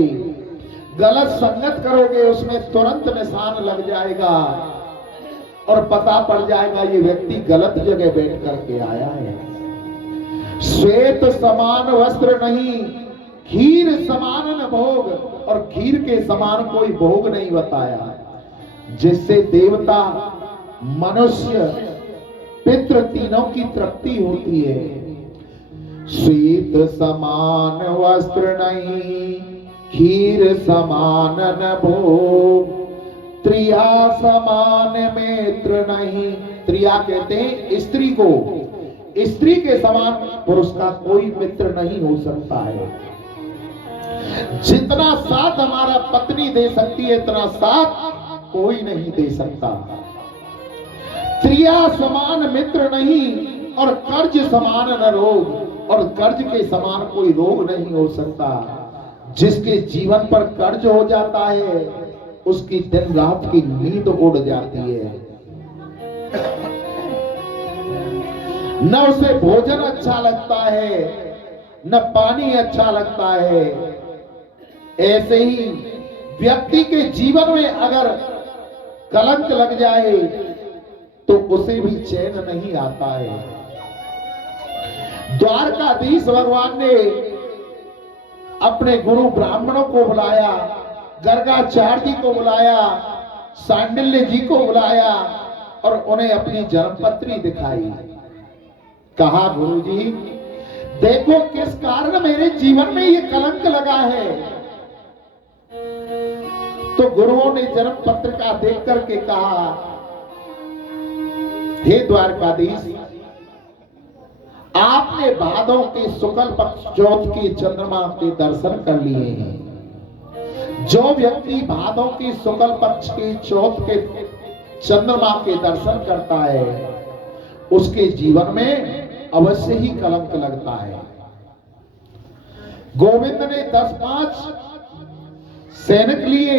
गलत संगत करोगे, उसमें तुरंत निशान लग जाएगा और पता पड़ जाएगा ये व्यक्ति गलत जगह बैठ करके आया है। श्वेत समान वस्त्र नहीं, खीर समान न भोग, और खीर के समान कोई भोग नहीं बताया जिससे देवता, मनुष्य, पितृ तीनों की तृप्ति होती है। श्वेत समान वस्त्र नहीं, खीर समान न भोग, त्रिया समान मित्र नहीं। त्रिया कहते हैं स्त्री को, स्त्री के समान पुरुष का कोई मित्र नहीं हो सकता है। जितना साथ हमारा पत्नी दे सकती है इतना साथ कोई नहीं दे सकता। त्रिया समान मित्र नहीं और कर्ज समान न रोग, और कर्ज के समान कोई रोग नहीं हो सकता। जिसके जीवन पर कर्ज हो जाता है उसकी दिन रात की नींद उड़ जाती है, न उसे भोजन अच्छा लगता है, न पानी अच्छा लगता है। ऐसे ही व्यक्ति के जीवन में अगर कलंक लग जाए तो उसे भी चैन नहीं आता है। द्वारकाधीश भगवान ने अपने गुरु ब्राह्मणों को बुलाया, गर्गाचार्य जी को बुलाया, सांडिल्य जी को बुलाया और उन्हें अपनी जन्मपत्री दिखाई। कहा गुरुजी देखो किस कारण मेरे जीवन में ये कलंक लगा है। तो गुरुओं ने जन्म पत्रिका देख करके कहा, हे द्वारकाधीश, आपने भादों के शुक्ल पक्ष चौथ के चंद्रमा के दर्शन कर लिए हैं। जो व्यक्ति भादों के शुक्ल पक्ष के चौथ के चंद्रमा के दर्शन करता है उसके जीवन में अवश्य ही कलंक लगता है। गोविंद ने 10-5 सैनिक लिए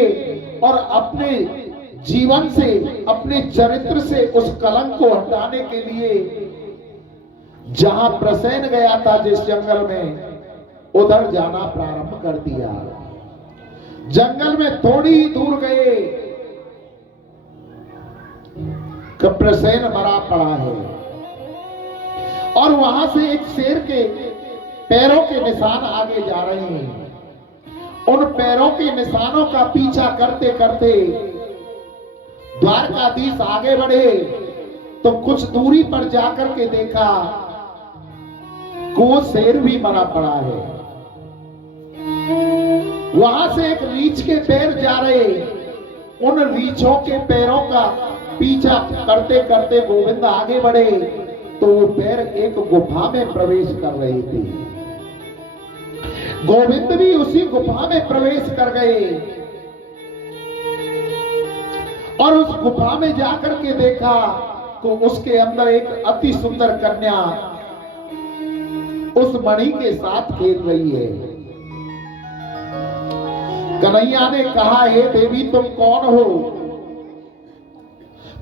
और अपने जीवन से, अपने चरित्र से उस कलंक को हटाने के लिए जहां प्रसेन गया था जिस जंगल में, उधर जाना प्रारंभ कर दिया। जंगल में थोड़ी ही दूर गए कि प्रसेन मरा पड़ा है और वहां से एक शेर के पैरों के निशान आगे जा रहे हैं। उन पैरों के निशानों का पीछा करते करते द्वारकाधीश आगे बढ़े तो कुछ दूरी पर जाकर के देखा को शेर भी मरा पड़ा है। वहां से एक रीछ के पैर जा रहे, उन रीछों के पैरों का पीछा करते करते गोविंद आगे बढ़े तो वो पैर एक गुफा में प्रवेश कर रहे थे। गोविंद भी उसी गुफा में प्रवेश कर गए। और उस गुफा में जाकर के देखा तो उसके अंदर एक अति सुंदर कन्या उस मणि के साथ खेल रही है। कन्हैया ने कहा, हे देवी तुम कौन हो,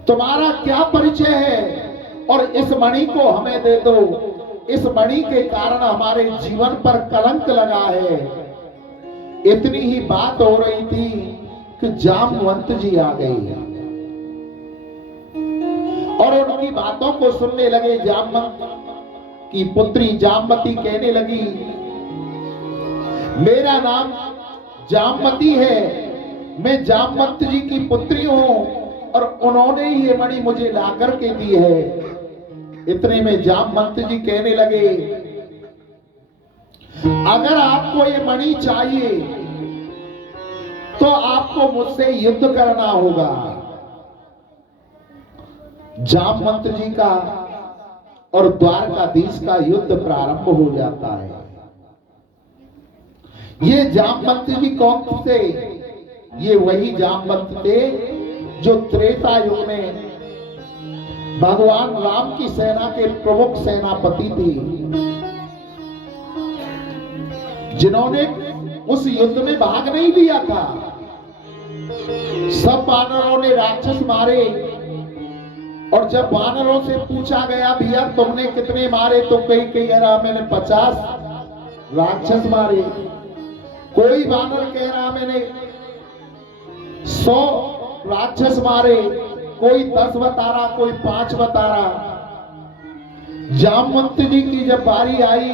तुम्हारा क्या परिचय है और इस मणि को हमें दे दो। इस मणि के कारण हमारे जीवन पर कलंक लगा है। इतनी ही बात हो रही थी कि जामवंत जी आ गए और उनकी बातों को सुनने लगे। जामवंत की पुत्री जामवती कहने लगी, मेरा नाम जामवती है, मैं जामवंत जी की पुत्री हूं और उन्होंने ही ये मणि मुझे ला करके दी है। इतने में जामवंत जी कहने लगे, अगर आपको ये मणि चाहिए तो आपको मुझसे युद्ध करना होगा। जामवंत जी का और द्वारकाधीश का युद्ध प्रारंभ हो जाता है। ये जामवंत जी कौन थे? ये वही जामवंत थे जो त्रेता युग में भगवान राम की सेना के प्रमुख सेनापति थे, जिन्होंने उस युद्ध में भाग नहीं लिया था। सब वानरों ने राक्षस मारे और जब वानरों से पूछा गया, भैया तुमने कितने मारे, तो कई कह रहा मैंने 50 राक्षस मारे, कोई वानर कह रहा मैंने 100 राक्षस मारे, कोई 10 बता रहा, कोई 5 बता रहा। जामवंत जी की जब बारी आई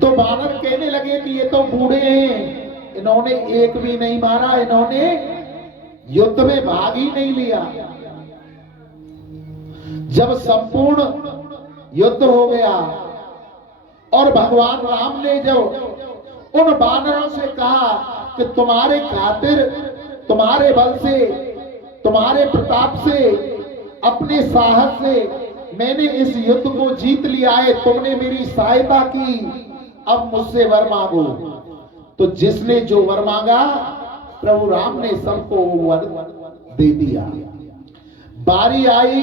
तो वानर कहने लगे कि ये तो बूढ़े हैं, इन्होंने एक भी नहीं मारा, इन्होंने युद्ध में भाग ही नहीं लिया। जब संपूर्ण युद्ध हो गया और भगवान राम ने जब उन वानरों से कहा कि तुम्हारे खातिर, तुम्हारे बल से, तुम्हारे प्रताप से, अपने साहस से मैंने इस युद्ध को जीत लिया है, तुमने मेरी सहायता की, अब मुझसे वर मांगो। तो जिसने जो वर मांगा प्रभु राम ने सबको वर दे दिया। बारी आई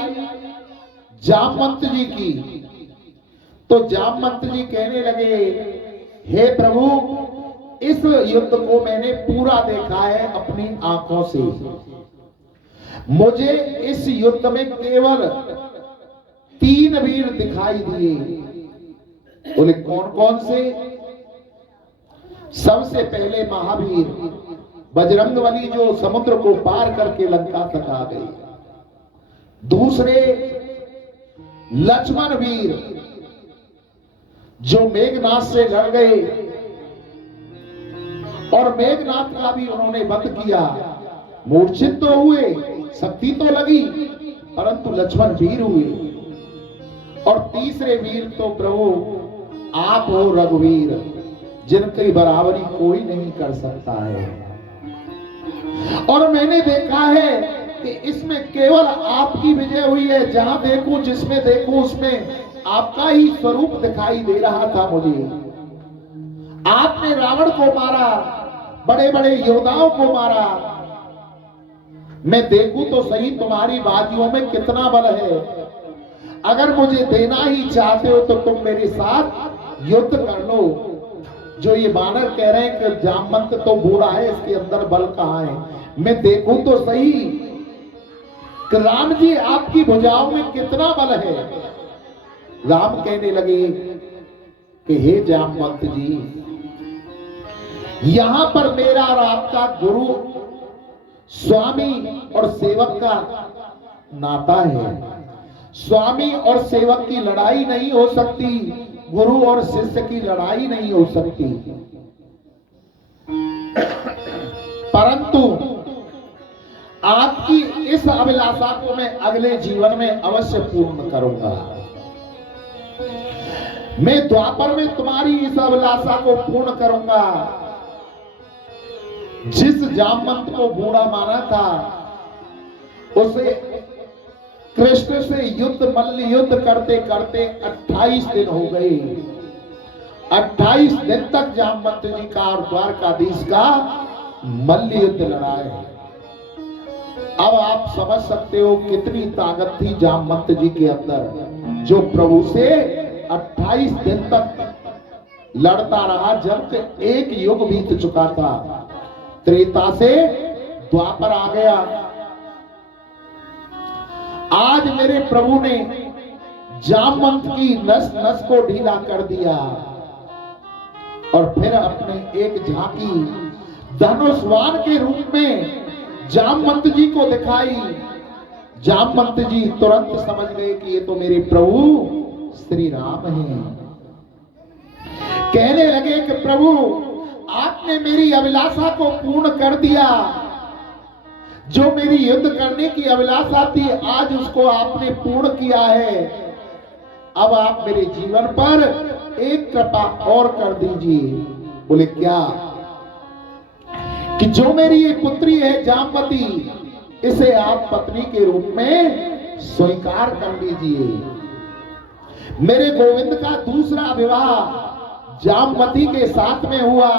जामवंत जी की, तो जामवंत जी कहने लगे, हे प्रभु इस युद्ध को मैंने पूरा देखा है अपनी आंखों से, मुझे इस युद्ध में केवल 3 वीर दिखाई दिए। बोले कौन कौन से? सबसे पहले महावीर बजरंगबली जो समुद्र को पार करके लंका तक आ गए। दूसरे लक्ष्मण वीर जो मेघनाथ से लड़ गए और मेघनाथ का भी उन्होंने वध किया। मूर्छित तो हुए, शक्ति तो लगी, परंतु लक्ष्मण वीर हुए। और तीसरे वीर तो प्रभु आप हो रघुवीर, जिनकी बराबरी कोई नहीं कर सकता है। और मैंने देखा है कि इसमें केवल आपकी विजय हुई है। जहां देखूं, जिसमें देखूं, उसमें आपका ही स्वरूप दिखाई दे रहा था मुझे। आपने रावण को मारा, बड़े बड़े योद्धाओं को मारा। मैं देखूं तो सही तुम्हारी बाजियों में कितना बल है। अगर मुझे देना ही चाहते हो तो तुम मेरे साथ युद्ध कर लो। जो ये वानर कह रहे हैं कि जामवंत तो बूढ़ा है, इसके अंदर बल कहां है, मैं देखूं तो सही कि राम जी आपकी भुजाओं में कितना बल है। राम कहने लगे कि हे जामवंत जी, यहां पर मेरा और आपका गुरु, स्वामी और सेवक का नाता है। स्वामी और सेवक की लड़ाई नहीं हो सकती, गुरु और शिष्य की लड़ाई नहीं हो सकती। परंतु आपकी इस अभिलाषा को मैं अगले जीवन में अवश्य पूर्ण करूंगा। मैं द्वापर में तुम्हारी इस अभिलाषा को पूर्ण करूंगा। जिस जामवंत को बूढ़ा माना था, उसे कृष्ण से मल्ल युद्ध करते करते 28 दिन हो गए। 28 दिन तक जामवंत जी का और द्वारकाधीश का मल्ल युद्ध लड़ाए। अब आप समझ सकते हो कितनी ताकत थी जामवंत जी के अंदर, जो प्रभु से 28 दिन तक लड़ता रहा। जब से एक युग बीत चुका था, त्रेता से द्वापर आ गया। आज मेरे प्रभु ने जामवंत की नस नस को ढीला कर दिया और फिर अपने एक झांकी धनुष्वान के रूप में जामवंत जी को दिखाई। जामवंत जी तुरंत समझ गए कि ये तो मेरे प्रभु श्री राम हैं। कहने लगे कि प्रभु, आपने मेरी अभिलाषा को पूर्ण कर दिया। जो मेरी युद्ध करने की अभिलाषा थी, आज उसको आपने पूर्ण किया है। अब आप मेरे जीवन पर एक कृपा और कर दीजिए। बोले क्या? कि जो मेरी ये पुत्री है जामवती, इसे आप पत्नी के रूप में स्वीकार कर लीजिए। मेरे गोविंद का दूसरा विवाह जामवती के साथ में हुआ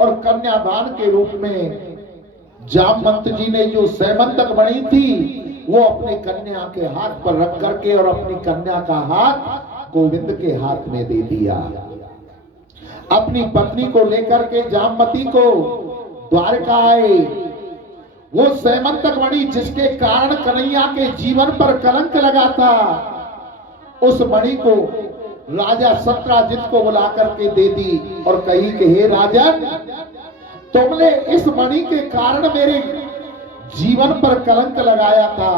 और कन्यादान के रूप में जामवंत जी ने जो सैमंतक मणि थी वो अपने कन्या के हाथ पर रख करके और अपनी कन्या का हाथ गोविंद के हाथ में दे दिया। अपनी पत्नी को लेकर के जामवती को द्वारका आए। वो सैमंतक मणि जिसके कारण कन्हैया के जीवन पर कलंक लगा था, उस मणि को राजा सत्राजित को बुला करके दे दी और कही कि हे राजन, तुमने इस मणि के कारण मेरे जीवन पर कलंक लगाया था।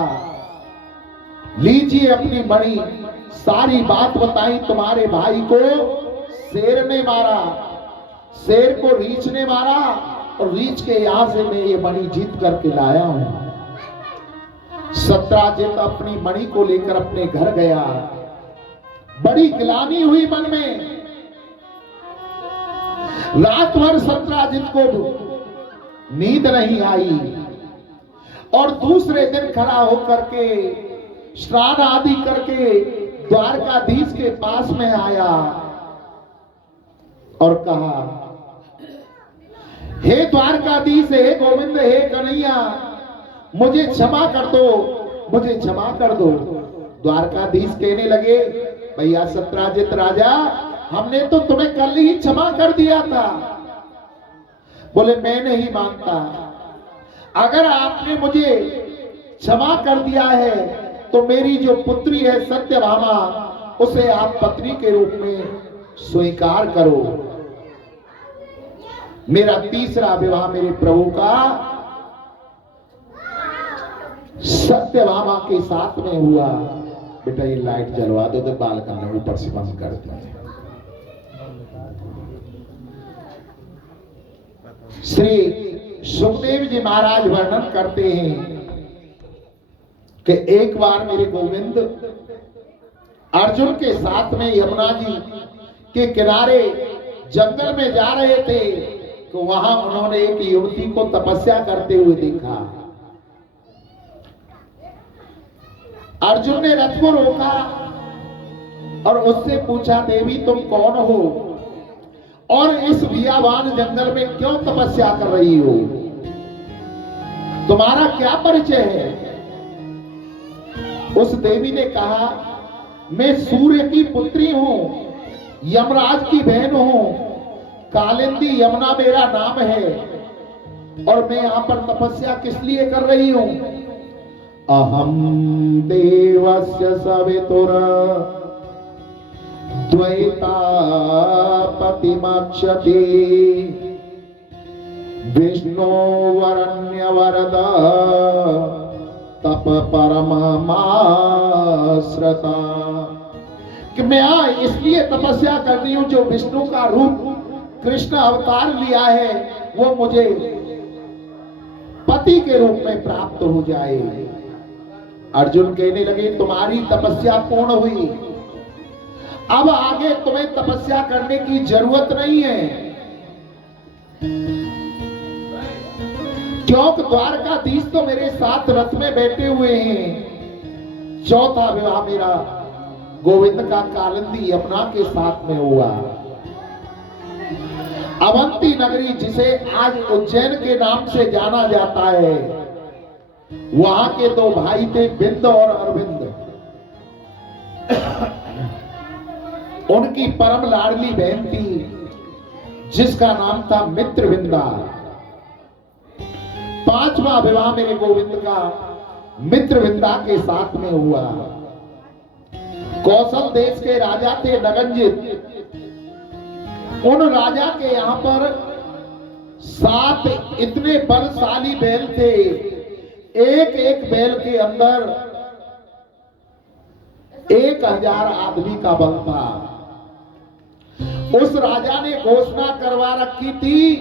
लीजिए अपनी मणि। सारी बात बताई। तुम्हारे भाई को शेर ने मारा, शेर को रीछ ने मारा और रीछ के यहां से मैं ये मणि जीत करके लाया हूं। सत्राजित अपनी मणि को लेकर अपने घर गया। बड़ी गिलानी हुई मन में। रात भर सत्राजित को नींद नहीं आई और दूसरे दिन खड़ा होकर के स्नान आदि करके द्वारकाधीश के पास में आया और कहा, हे द्वारकाधीश, हे गोविंद, हे कन्हैया, मुझे क्षमा कर दो, मुझे क्षमा कर दो। द्वारकाधीश कहने लगे, भैया सत्राजित राजा, हमने तो तुम्हें कल ही क्षमा कर दिया था। बोले मैं नहीं मानता। अगर आपने मुझे क्षमा कर दिया है तो मेरी जो पुत्री है सत्यभामा, उसे आप पत्नी के रूप में स्वीकार करो। मेरा तीसरा विवाह मेरे प्रभु का सत्यभामा के साथ में हुआ। बेटा ये लाइट जलवा दो तो बाल करना ऊपर से बंद कर दो। श्री सुखदेव जी महाराज वर्णन करते हैं कि एक बार मेरे गोविंद अर्जुन के साथ में यमुना जी के किनारे जंगल में जा रहे थे तो वहां उन्होंने एक युवती को तपस्या करते हुए देखा। अर्जुन ने रथ को रोका और उससे पूछा, देवी तुम कौन हो और इस बियाबान जंगल में क्यों तपस्या कर रही हो? तुम्हारा क्या परिचय है? उस देवी ने कहा, मैं सूर्य की पुत्री हूं, यमराज की बहन हूं, कालिंदी यमुना मेरा नाम है और मैं यहां पर तपस्या किस लिए कर रही हूं? अहम देवस्य सवितुर द्वैता पतिमक्षति विष्णु वरण्य वरद तप परमाश्रता। कि मैं इसलिए तपस्या कर रही हूं, जो विष्णु का रूप कृष्ण अवतार लिया है वो मुझे पति के रूप में प्राप्त हो जाए। अर्जुन कहने लगे, तुम्हारी तपस्या पूर्ण हुई, अब आगे तुम्हें तपस्या करने की जरूरत नहीं है, क्योंकि द्वारकाधीश तो मेरे साथ रथ में बैठे हुए हैं। चौथा विवाह मेरा गोविंद का कालिंदी यमुना के साथ में हुआ। अवंती नगरी, जिसे आज उज्जैन के नाम से जाना जाता है, वहां के दो भाई थे, बिंद और अरविंद। उनकी परम लाडली बहन थी जिसका नाम था मित्रविंदा। पांचवा विवाह मेरे गोविंद का मित्रविंदा के साथ में हुआ। कौशल देश के राजा थे नगंजित। उन राजा के यहां पर 7 इतने बलशाली बैल थे। एक एक बैल के अंदर 1000 आदमी का बल था। उस राजा ने घोषणा करवा रखी थी,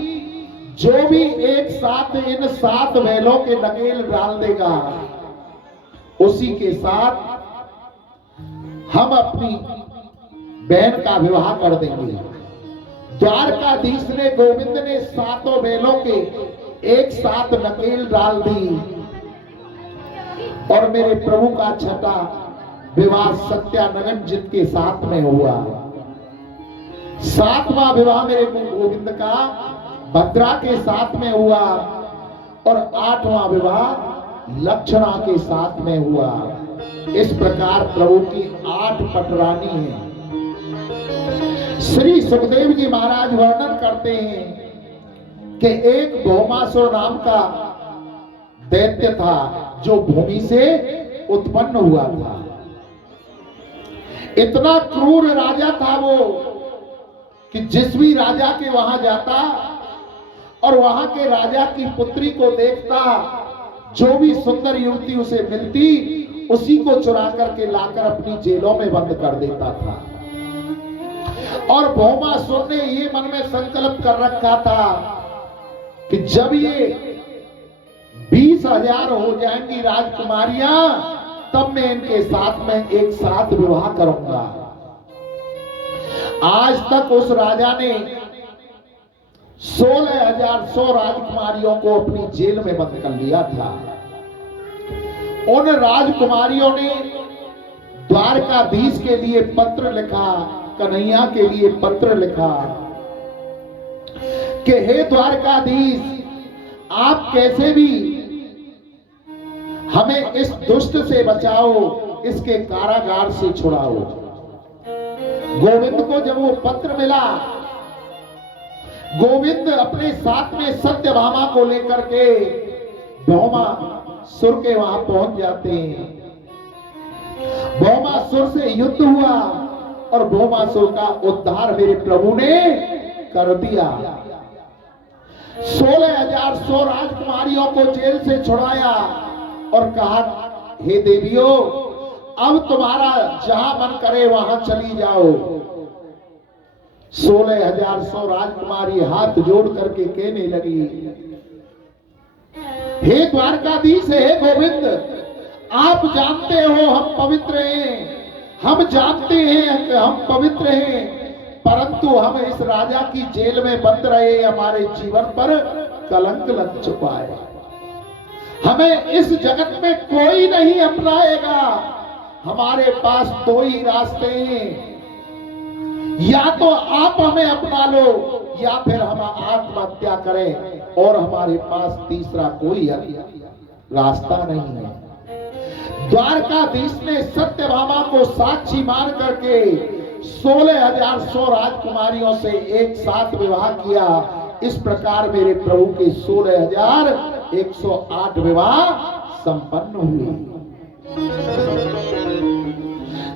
जो भी एक साथ इन 7 बैलों के नकेल डाल देगा, उसी के साथ हम अपनी बहन का विवाह कर देंगे। द्वारकाधीश ने, गोविंद ने 7 बैलों के एक साथ नकेल डाल दी और मेरे प्रभु का छठा विवाह सत्यानगंजित के साथ में हुआ। 7वां विवाह मेरे गोविंद का भद्रा के साथ में हुआ और 8वां विवाह लक्षणा के साथ में हुआ। इस प्रकार प्रभु की 8 पटरानी है। श्री सुखदेव जी महाराज वर्णन करते हैं कि एक भौमासुर नाम का दैत्य था, जो भूमि से उत्पन्न हुआ था। इतना क्रूर राजा था वो कि जिस भी राजा के वहां जाता और वहां के राजा की पुत्री को देखता, जो भी सुंदर युवती उसे मिलती, उसी को चुरा करके लाकर अपनी जेलों में बंद कर देता था। और भौमासुर ने ये मन में संकल्प कर रखा था कि जब ये 20,000 हो जाएंगी राजकुमारियां, तब मैं इनके साथ में एक साथ विवाह करूंगा। आज तक उस राजा ने 16,100 राजकुमारियों को अपनी जेल में बंद कर लिया था। उन राजकुमारियों ने द्वारकाधीश के लिए पत्र लिखा, कन्हैया के लिए पत्र लिखा कि हे द्वारकाधीश, आप कैसे भी हमें इस दुष्ट से बचाओ, इसके कारागार से छुड़ाओ। गोविंद को जब वो पत्र मिला, गोविंद अपने साथ में सत्यभामा को लेकर के भौमासुर के वहां पहुंच जाते हैं। भौमासुर से युद्ध हुआ और भौमासुर का उद्धार मेरे प्रभु ने कर दिया। 16,100 राजकुमारियों को जेल से छुड़ाया और कहा, हे देवियों, अब तुम्हारा जहां मन करे वहां चली जाओ। 16,100 राजकुमारी हाथ जोड़ करके कहने लगी, हे द्वारकाधीश, हे गोविंद, आप जानते हो हम पवित्र हैं, हम जानते हैं कि हम पवित्र हैं, परंतु हम इस राजा की जेल में बंद रहे, हमारे जीवन पर कलंक लग चुका है। हमें इस जगत में कोई नहीं अपनाएगा। हमारे पास 2 ही रास्ते हैं, या तो आप हमें अपना लो या फिर हम आत्महत्या करें, और हमारे पास तीसरा कोई रास्ता नहीं है। द्वारकाधीश ने सत्यभामा को साक्षी मान करके 16,100 राजकुमारियों से एक साथ विवाह किया। इस प्रकार मेरे प्रभु के 16,108 विवाह संपन्न हुए।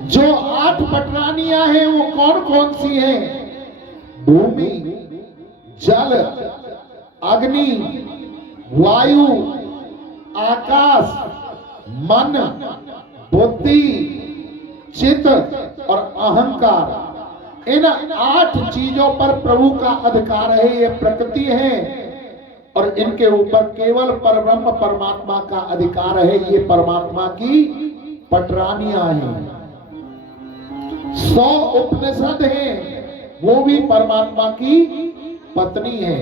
जो 8 पटरानियां हैं वो कौन कौन सी हैं? भूमि, जल, अग्नि, वायु, आकाश, मन, बुद्धि, चित्त और अहंकार। इन 8 चीजों पर प्रभु का अधिकार है। ये प्रकृति है और इनके ऊपर केवल परब्रह्म परमात्मा का अधिकार है। ये परमात्मा की पटरानियां हैं। 100 उपनिषद हैं, वो भी परमात्मा की पत्नी है।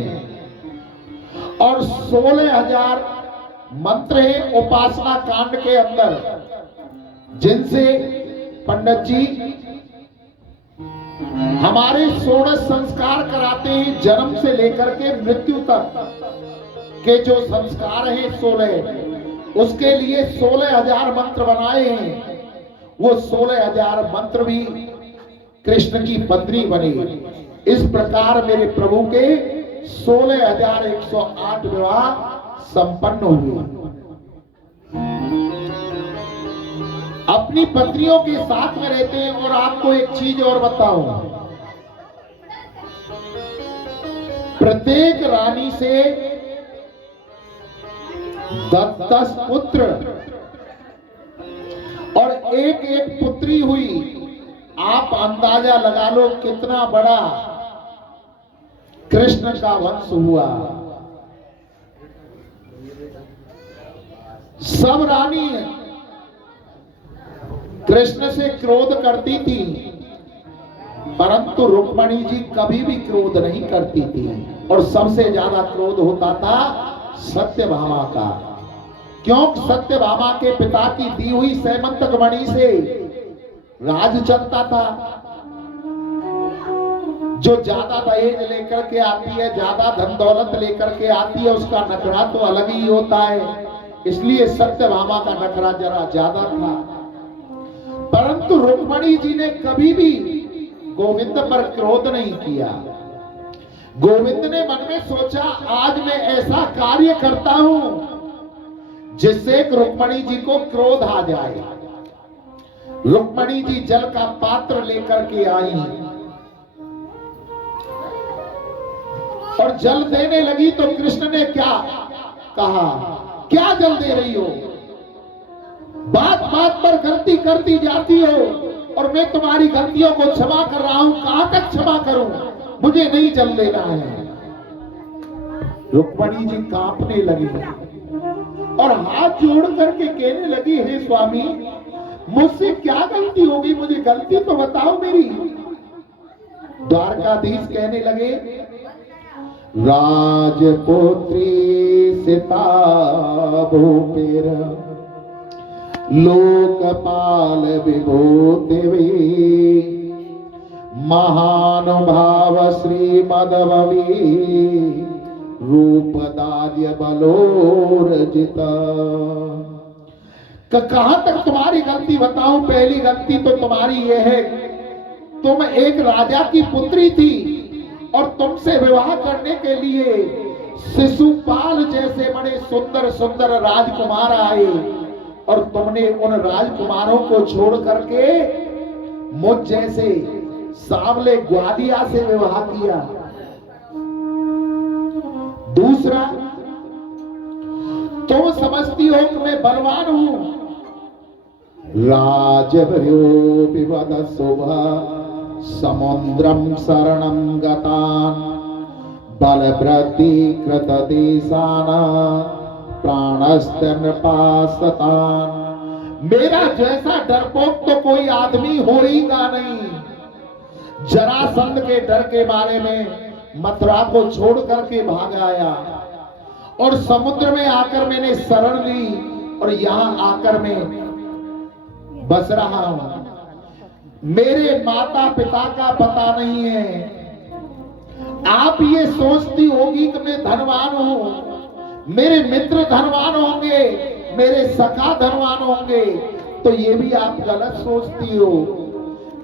और 16,000 मंत्र हैं उपासना कांड के अंदर, जिनसे पंडित जी हमारे 16 संस्कार कराते हैं, जन्म से लेकर के मृत्यु तक के जो संस्कार हैं 16, उसके लिए 16,000 मंत्र बनाए हैं। वो 16,000 मंत्र भी कृष्ण की पत्नी बने। इस प्रकार मेरे प्रभु के 16,108 विवाह संपन्न हुए। अपनी पत्नियों के साथ में रहते हैं। और आपको एक चीज और बताऊं, प्रत्येक रानी से 10 पुत्र और एक एक पुत्री हुई। आप अंदाजा लगा लो कितना बड़ा कृष्ण का वंश हुआ। सब रानी कृष्ण से क्रोध करती थी, परंतु रुक्मणी जी कभी भी क्रोध नहीं करती थी। और सबसे ज्यादा क्रोध होता था सत्यभामा का, क्योंकि सत्यभामा के पिता की दी हुई सैमंतक मणि से राज चलता था। जो ज्यादा दहेज लेकर के आती है, ज्यादा धन दौलत लेकर के आती है, उसका नखरा तो अलग ही होता है। इसलिए सत्यभामा का नखरा जरा ज्यादा था। परंतु रुक्मणी जी ने कभी भी गोविंद पर क्रोध नहीं किया। गोविंद ने मन में सोचा, आज मैं ऐसा कार्य करता हूं जिससे रुक्मणी जी को क्रोध आ जाए। रुक्मणी जी जल का पात्र लेकर के आई और जल देने लगी तो कृष्ण ने क्या कहा, क्या जल दे रही हो? बात बात पर गलती करती जाती हो और मैं तुम्हारी गलतियों को क्षमा कर रहा हूं। कहां तक क्षमा करूं? मुझे नहीं जल लेना है। रुक्मणी जी कांपने लगी और हाथ जोड़ करके कहने लगी, हे स्वामी, मुझसे क्या गलती होगी? मुझे गलती तो बताओ मेरी। द्वारकाधीश कहने लगे, राजपुत्री सीता भूपेर लोकपाल विभूतिवी महानुभाव श्रीमदवि रूपदार्य बलोरजिता। कहां तक तुम्हारी गलती बताऊं? पहली गलती तो तुम्हारी यह है, तुम एक राजा की पुत्री थी और तुमसे विवाह करने के लिए शिशुपाल जैसे बड़े सुंदर सुंदर राजकुमार आए और तुमने उन राजकुमारों को छोड़ करके मुझ जैसे सांवले ग्वालिया से विवाह किया। दूसरा, तुम समझती हो कि मैं बलवान हूं। राजभयो विवद शुभ समुद्रम शरणं गतान बलवृद्धि कृत देशाना प्राणस्तन पासतान। मेरा जैसा डरपोक तो कोई आदमी हो ही का नहीं। जरासंध के डर के बारे में मथुरा को छोड़ करके भाग आया और समुद्र में आकर मैंने शरण ली और यहां आकर मैं बस रहा हूं। मेरे माता पिता का पता नहीं है। आप ये सोचती होगी कि मैं धनवान हूं, मेरे मित्र धनवान होंगे, मेरे सखा धनवान होंगे, तो ये भी आप गलत सोचती हो।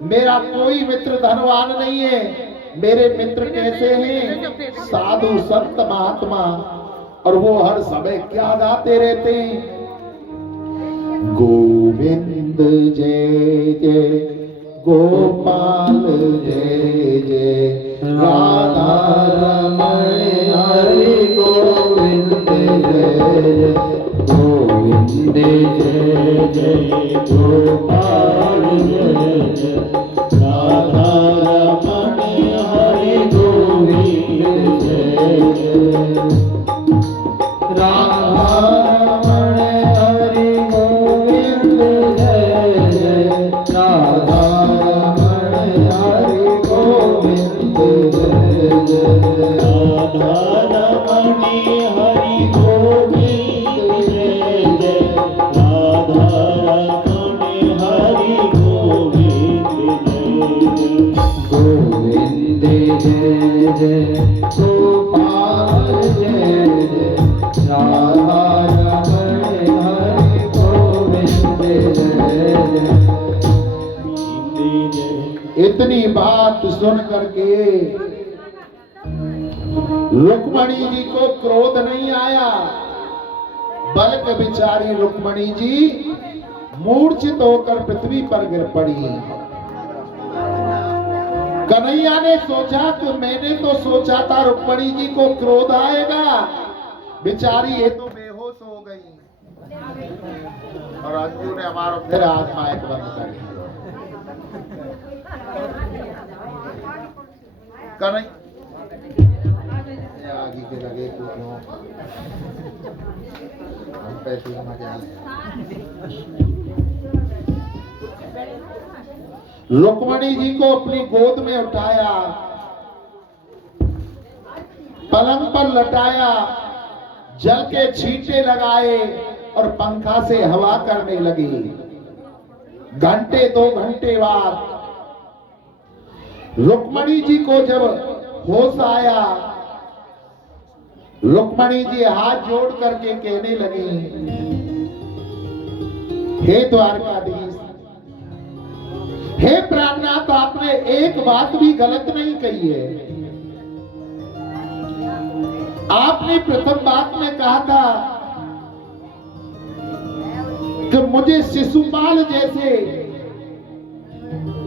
मेरा कोई मित्र धनवान नहीं है। मेरे मित्र कैसे हैं? साधु संत महात्मा। और वो हर समय क्या गाते रहते हैं? गोविंद जय जय गोपाल जय जय राधा रमण हरि गोविंद जय गोविंद जय जय गोपाल जय जय राधा रमण हरि गोविंद जय जय राधा रमण हरि गोविंद जय जय राधा हरि की जय। इतनी बात सुन करके रुक्मणी जी को क्रोध नहीं आया, बल्कि बिचारी रुक्मणी जी मूर्छित होकर पृथ्वी पर गिर पड़ी। कन्हैया ने सोचा कि मैंने तो सोचा था रुक्मणी जी को क्रोध आएगा, बेचारी ये तो बेहोश हो गई। और अंजू ने हमारा फिर आज माइक बंद कर दिया। आगे के लगे हम पैसे का मजा रुक्मणी जी को अपनी गोद में उठाया, पलंग पर लटाया, जल के छींटे लगाए और पंखा से हवा करने लगी। घंटे 2 घंटे बाद रुक्मणी जी को जब होश आया, रुक्मणी जी हाथ जोड़ करके कहने लगी, हे द्वारकाधीश, हे प्राणनाथ, आपने एक बात भी गलत नहीं कही है। आपने प्रथम बात में कहा था कि मुझे शिशुपाल जैसे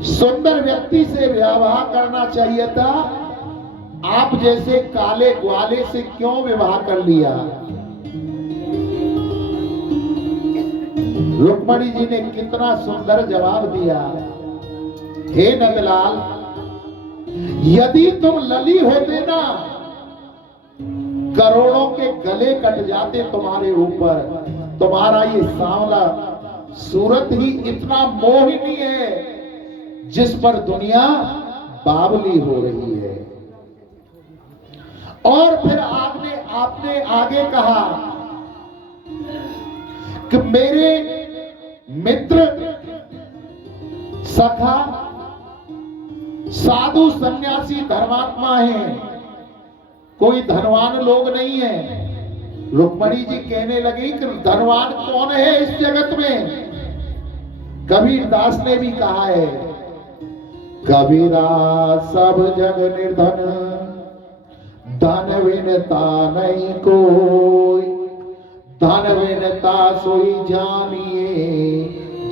सुंदर व्यक्ति से विवाह करना चाहिए था, आप जैसे काले ग्वाले से क्यों विवाह कर लिया? रुक्मणी जी ने कितना सुंदर जवाब दिया, हे नंदलाल, यदि तुम लली होते ना, करोड़ों के गले कट जाते तुम्हारे ऊपर। तुम्हारा ये सांवला सूरत ही इतना मोहिनी है जिस पर दुनिया बावली हो रही है। और फिर आपने आगे कहा कि मेरे मित्र, सखा, साधु, सन्यासी, धर्मात्मा हैं, कोई धनवान लोग नहीं है। रुक्मणी जी कहने लगी कि धनवान कौन है इस जगत में? कबीर दास ने भी कहा है, कबीरा सब जग निर्धन, धन विनता नहीं कोई, धन विनता सोई जानिए,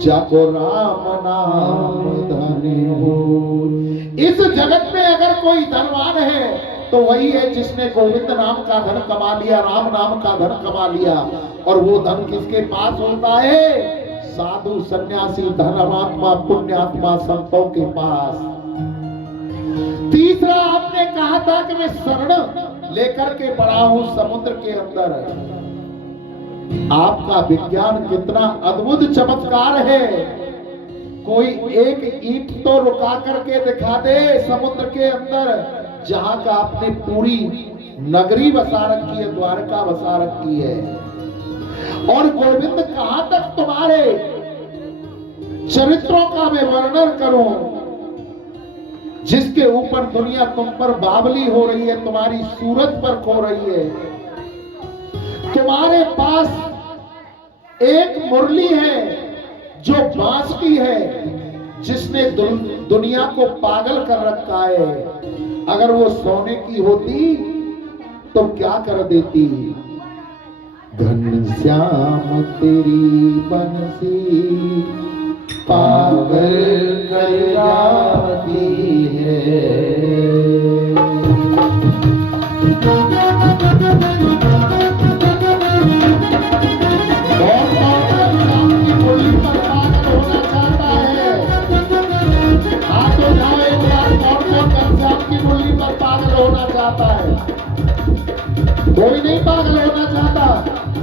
जाको राम नाम धन हो। इस जगत में अगर कोई धनवान है तो वही है जिसने गोविंद नाम का धन कमा लिया, राम नाम का धन कमा लिया। और वो धन किसके पास होता है? साधु, सन्यासी, धर्मात्मा, पुण्यात्मा, संतों के पास। तीसरा आपने कहा था कि मैं शरण लेकर के पड़ा हूं समुद्र के अंदर। आपका विज्ञान कितना अद्भुत चमत्कार है। कोई एक ईंट तो रुका करके दिखा दे समुद्र के अंदर, जहां का आपने पूरी नगरी बसा रखी है, द्वारका बसा रखी है। और गोविंद, कहां तक तुम्हारे चरित्रों का मैं वर्णन करूं, जिसके ऊपर दुनिया तुम पर बावली हो रही है, तुम्हारी सूरत पर खो रही है। तुम्हारे पास एक मुरली है जो बांस की है, जिसने दुनिया को पागल कर रखा है। अगर वो सोने की होती तो क्या कर देती? घनश्याम तेरी बंसी पागल कर जाती है। कोई नहीं पागल होना चाहता?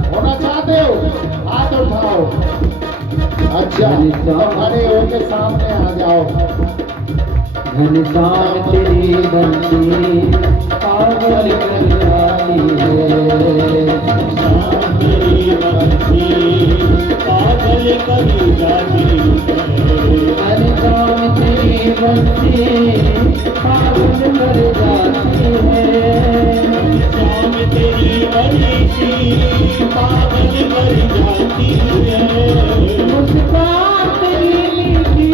होना चाहते हो? हाथ उठाओ। अच्छा, खड़े होके सामने आ जाओ। घनश्याम तेरी बंसी पागल कर जाती है, घनश्याम तेरी बंसी पागल कर जाती है, घनश्याम तेरी बंसी पागल कर जाती है, घनश्याम तेरी बंसी पागल कर जाती है। मुस्कान तेरी मीठी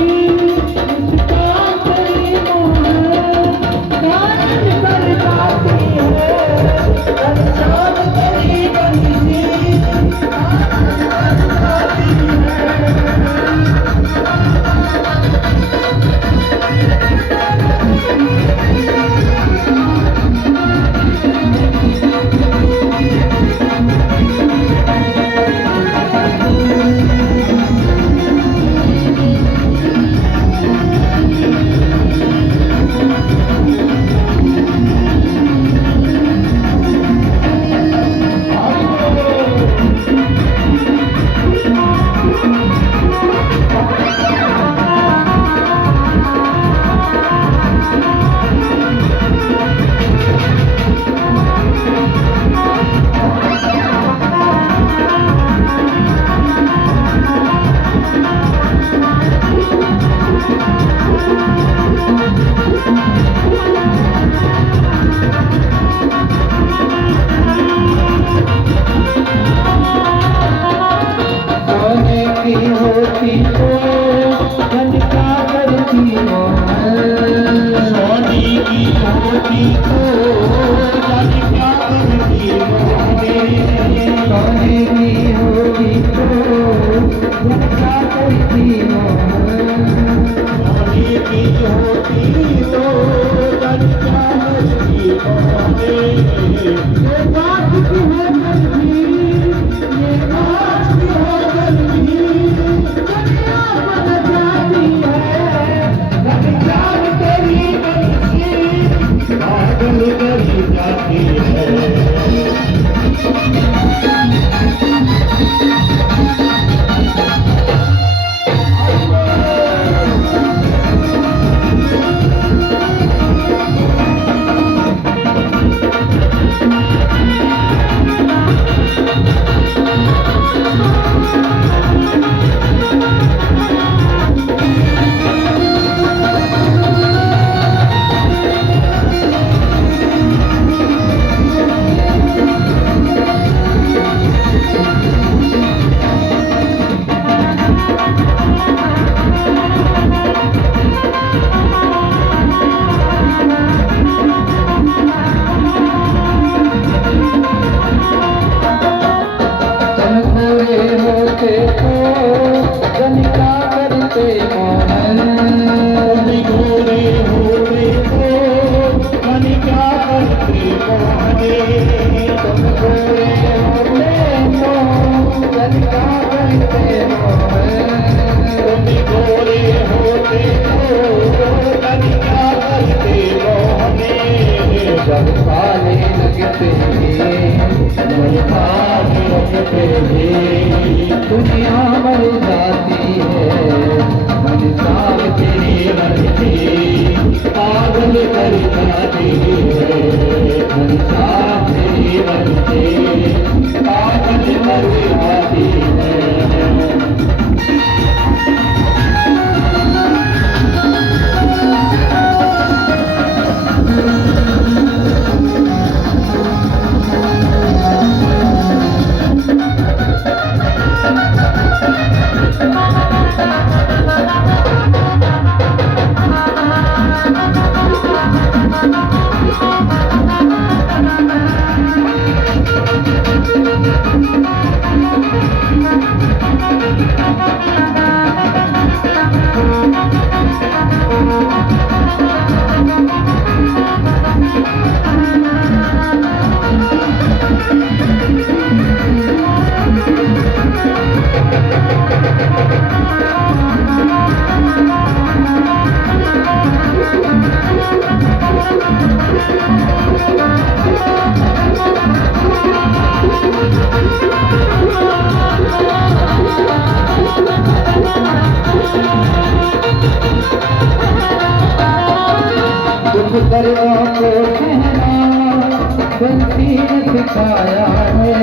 दुनिया मर जाती है मनसार तेरी मर्जी पागल कर जाती है मनसार तेरी मर्जी पागल कर जाती है। दरिया को कहना बंसी ने सिखाया है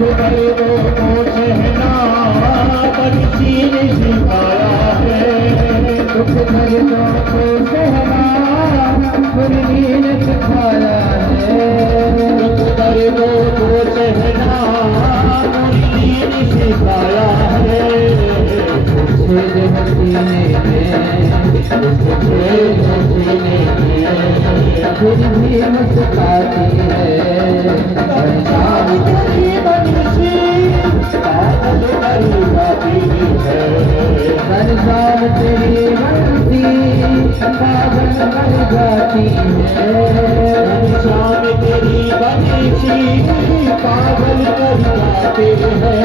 दरिया को कहना बंसी ने सिखाया है दुख दरिया को कहना बंसी ने सिखाया है दुख दरिया को कहना बंसी ने सिखाया है हसीने फिर भी मुस्कुराती है पंजाब तेरी बंसी पागल कर जाती है पंजाब तेरी बंसी पागल कर जाती है पंजाब तेरी बंसी पागल कर जाती है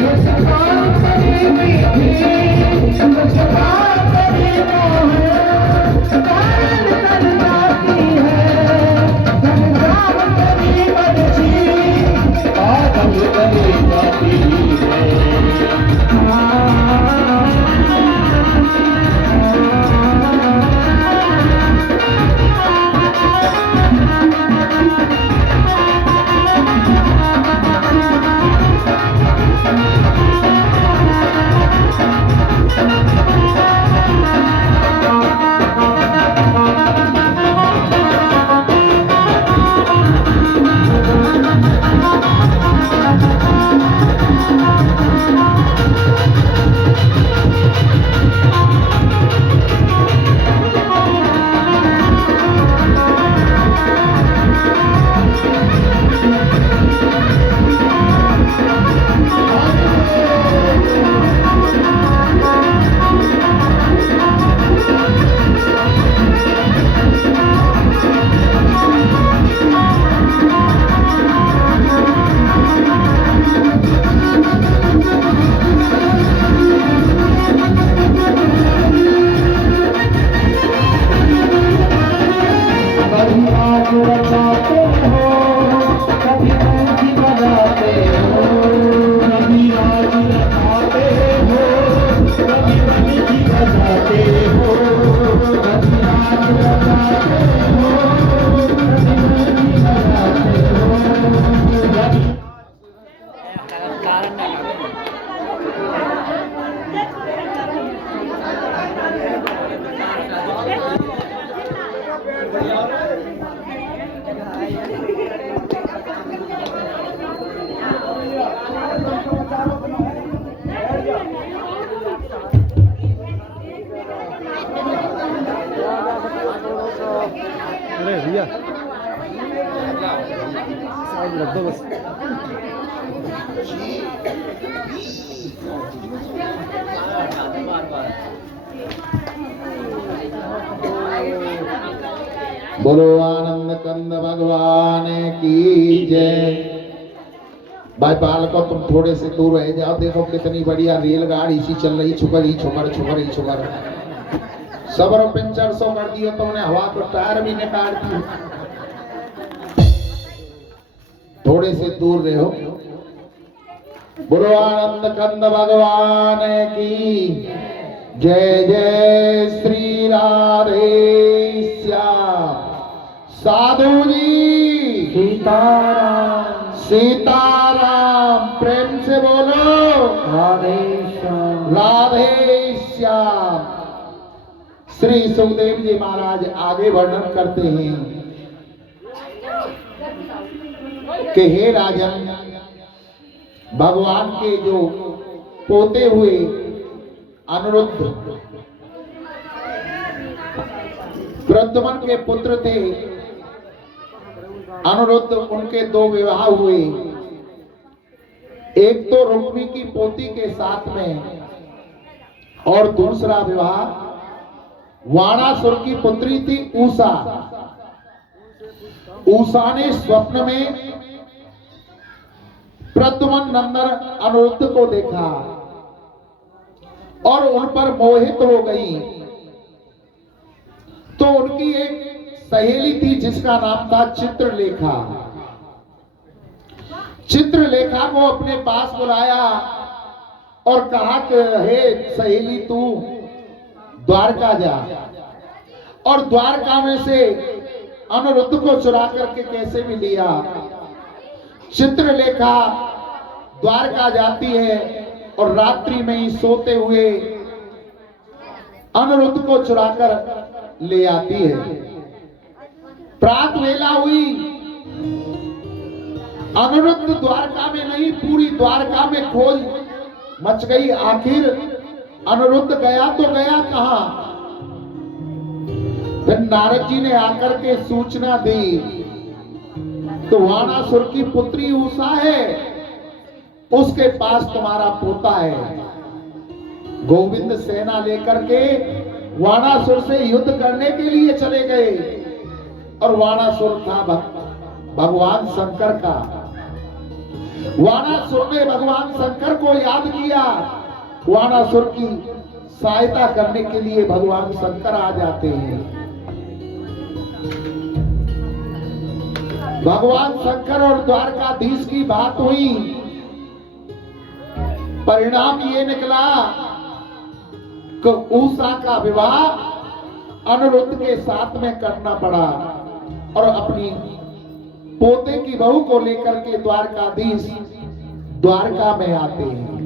मुस्कान तेरी मीठी मुस्कान तेरी भैया साइड रख दो बस। बोलो आनंद कंद भगवान की जय। भाई पालको तुम थोड़े से दूर रह जाओ, देखो कितनी बढ़िया रेलगाड़ी सी चल रही, छुकर ही छुकर छुकर ही छुकर। सबर पंचर सो कर दियो तुमने, हवा तो टायर भी निकाल दी। थोड़े से दूर रहो। बोलो आनंद कंद भगवान की जय। जय श्री राधे श्याम। साधु जी सीताराम सीताराम, प्रेम से बोलो राधे श्याम राधे श्याम। श्री सुखदेव जी महाराज आगे वर्णन करते हैं कि हे राजन, भगवान के जो पोते हुए अनिरुद्ध प्रद्युम्न के पुत्र थे, अनिरुद्ध, उनके दो विवाह हुए। एक तो रुक्मी की पोती के साथ में और दूसरा विवाह वाणासुर की पुत्री थी उषा। उषा ने स्वप्न में प्रद्युम्न नंदन अनिरुद्ध को देखा और उन पर मोहित हो गई। तो उनकी एक सहेली थी जिसका नाम था चित्रलेखा। चित्रलेखा को अपने पास बुलाया और कहा कि हे सहेली, तू द्वारका जा और द्वारका में से अनिरुद्ध को चुरा करके कैसे भी लिया। चित्रलेखा द्वारका जाती है और रात्रि में ही सोते हुए अनिरुद्ध को चुराकर ले आती है। प्रात वेला हुई, अनिरुद्ध द्वारका में नहीं, पूरी द्वारका में खोज मच गई। आखिर अनिरुद्ध गया तो गया कहां? फिर नारद जी ने आकर के सूचना दी तो वाणासुर की पुत्री उषा है, उसके पास तुम्हारा पोता है। गोविंद सेना लेकर के वाणासुर से युद्ध करने के लिए चले गए और वाणासुर था भगवान शंकर का। वाणासुर ने भगवान शंकर को याद किया। वाणासुर की सहायता करने के लिए भगवान शंकर आ जाते हैं। भगवान शंकर और द्वारकाधीश की बात हुई। परिणाम ये निकला कि उषा का विवाह अनिरुद्ध के साथ में करना पड़ा और अपनी पोते की बहू को लेकर के द्वारकाधीश द्वारका में आते हैं।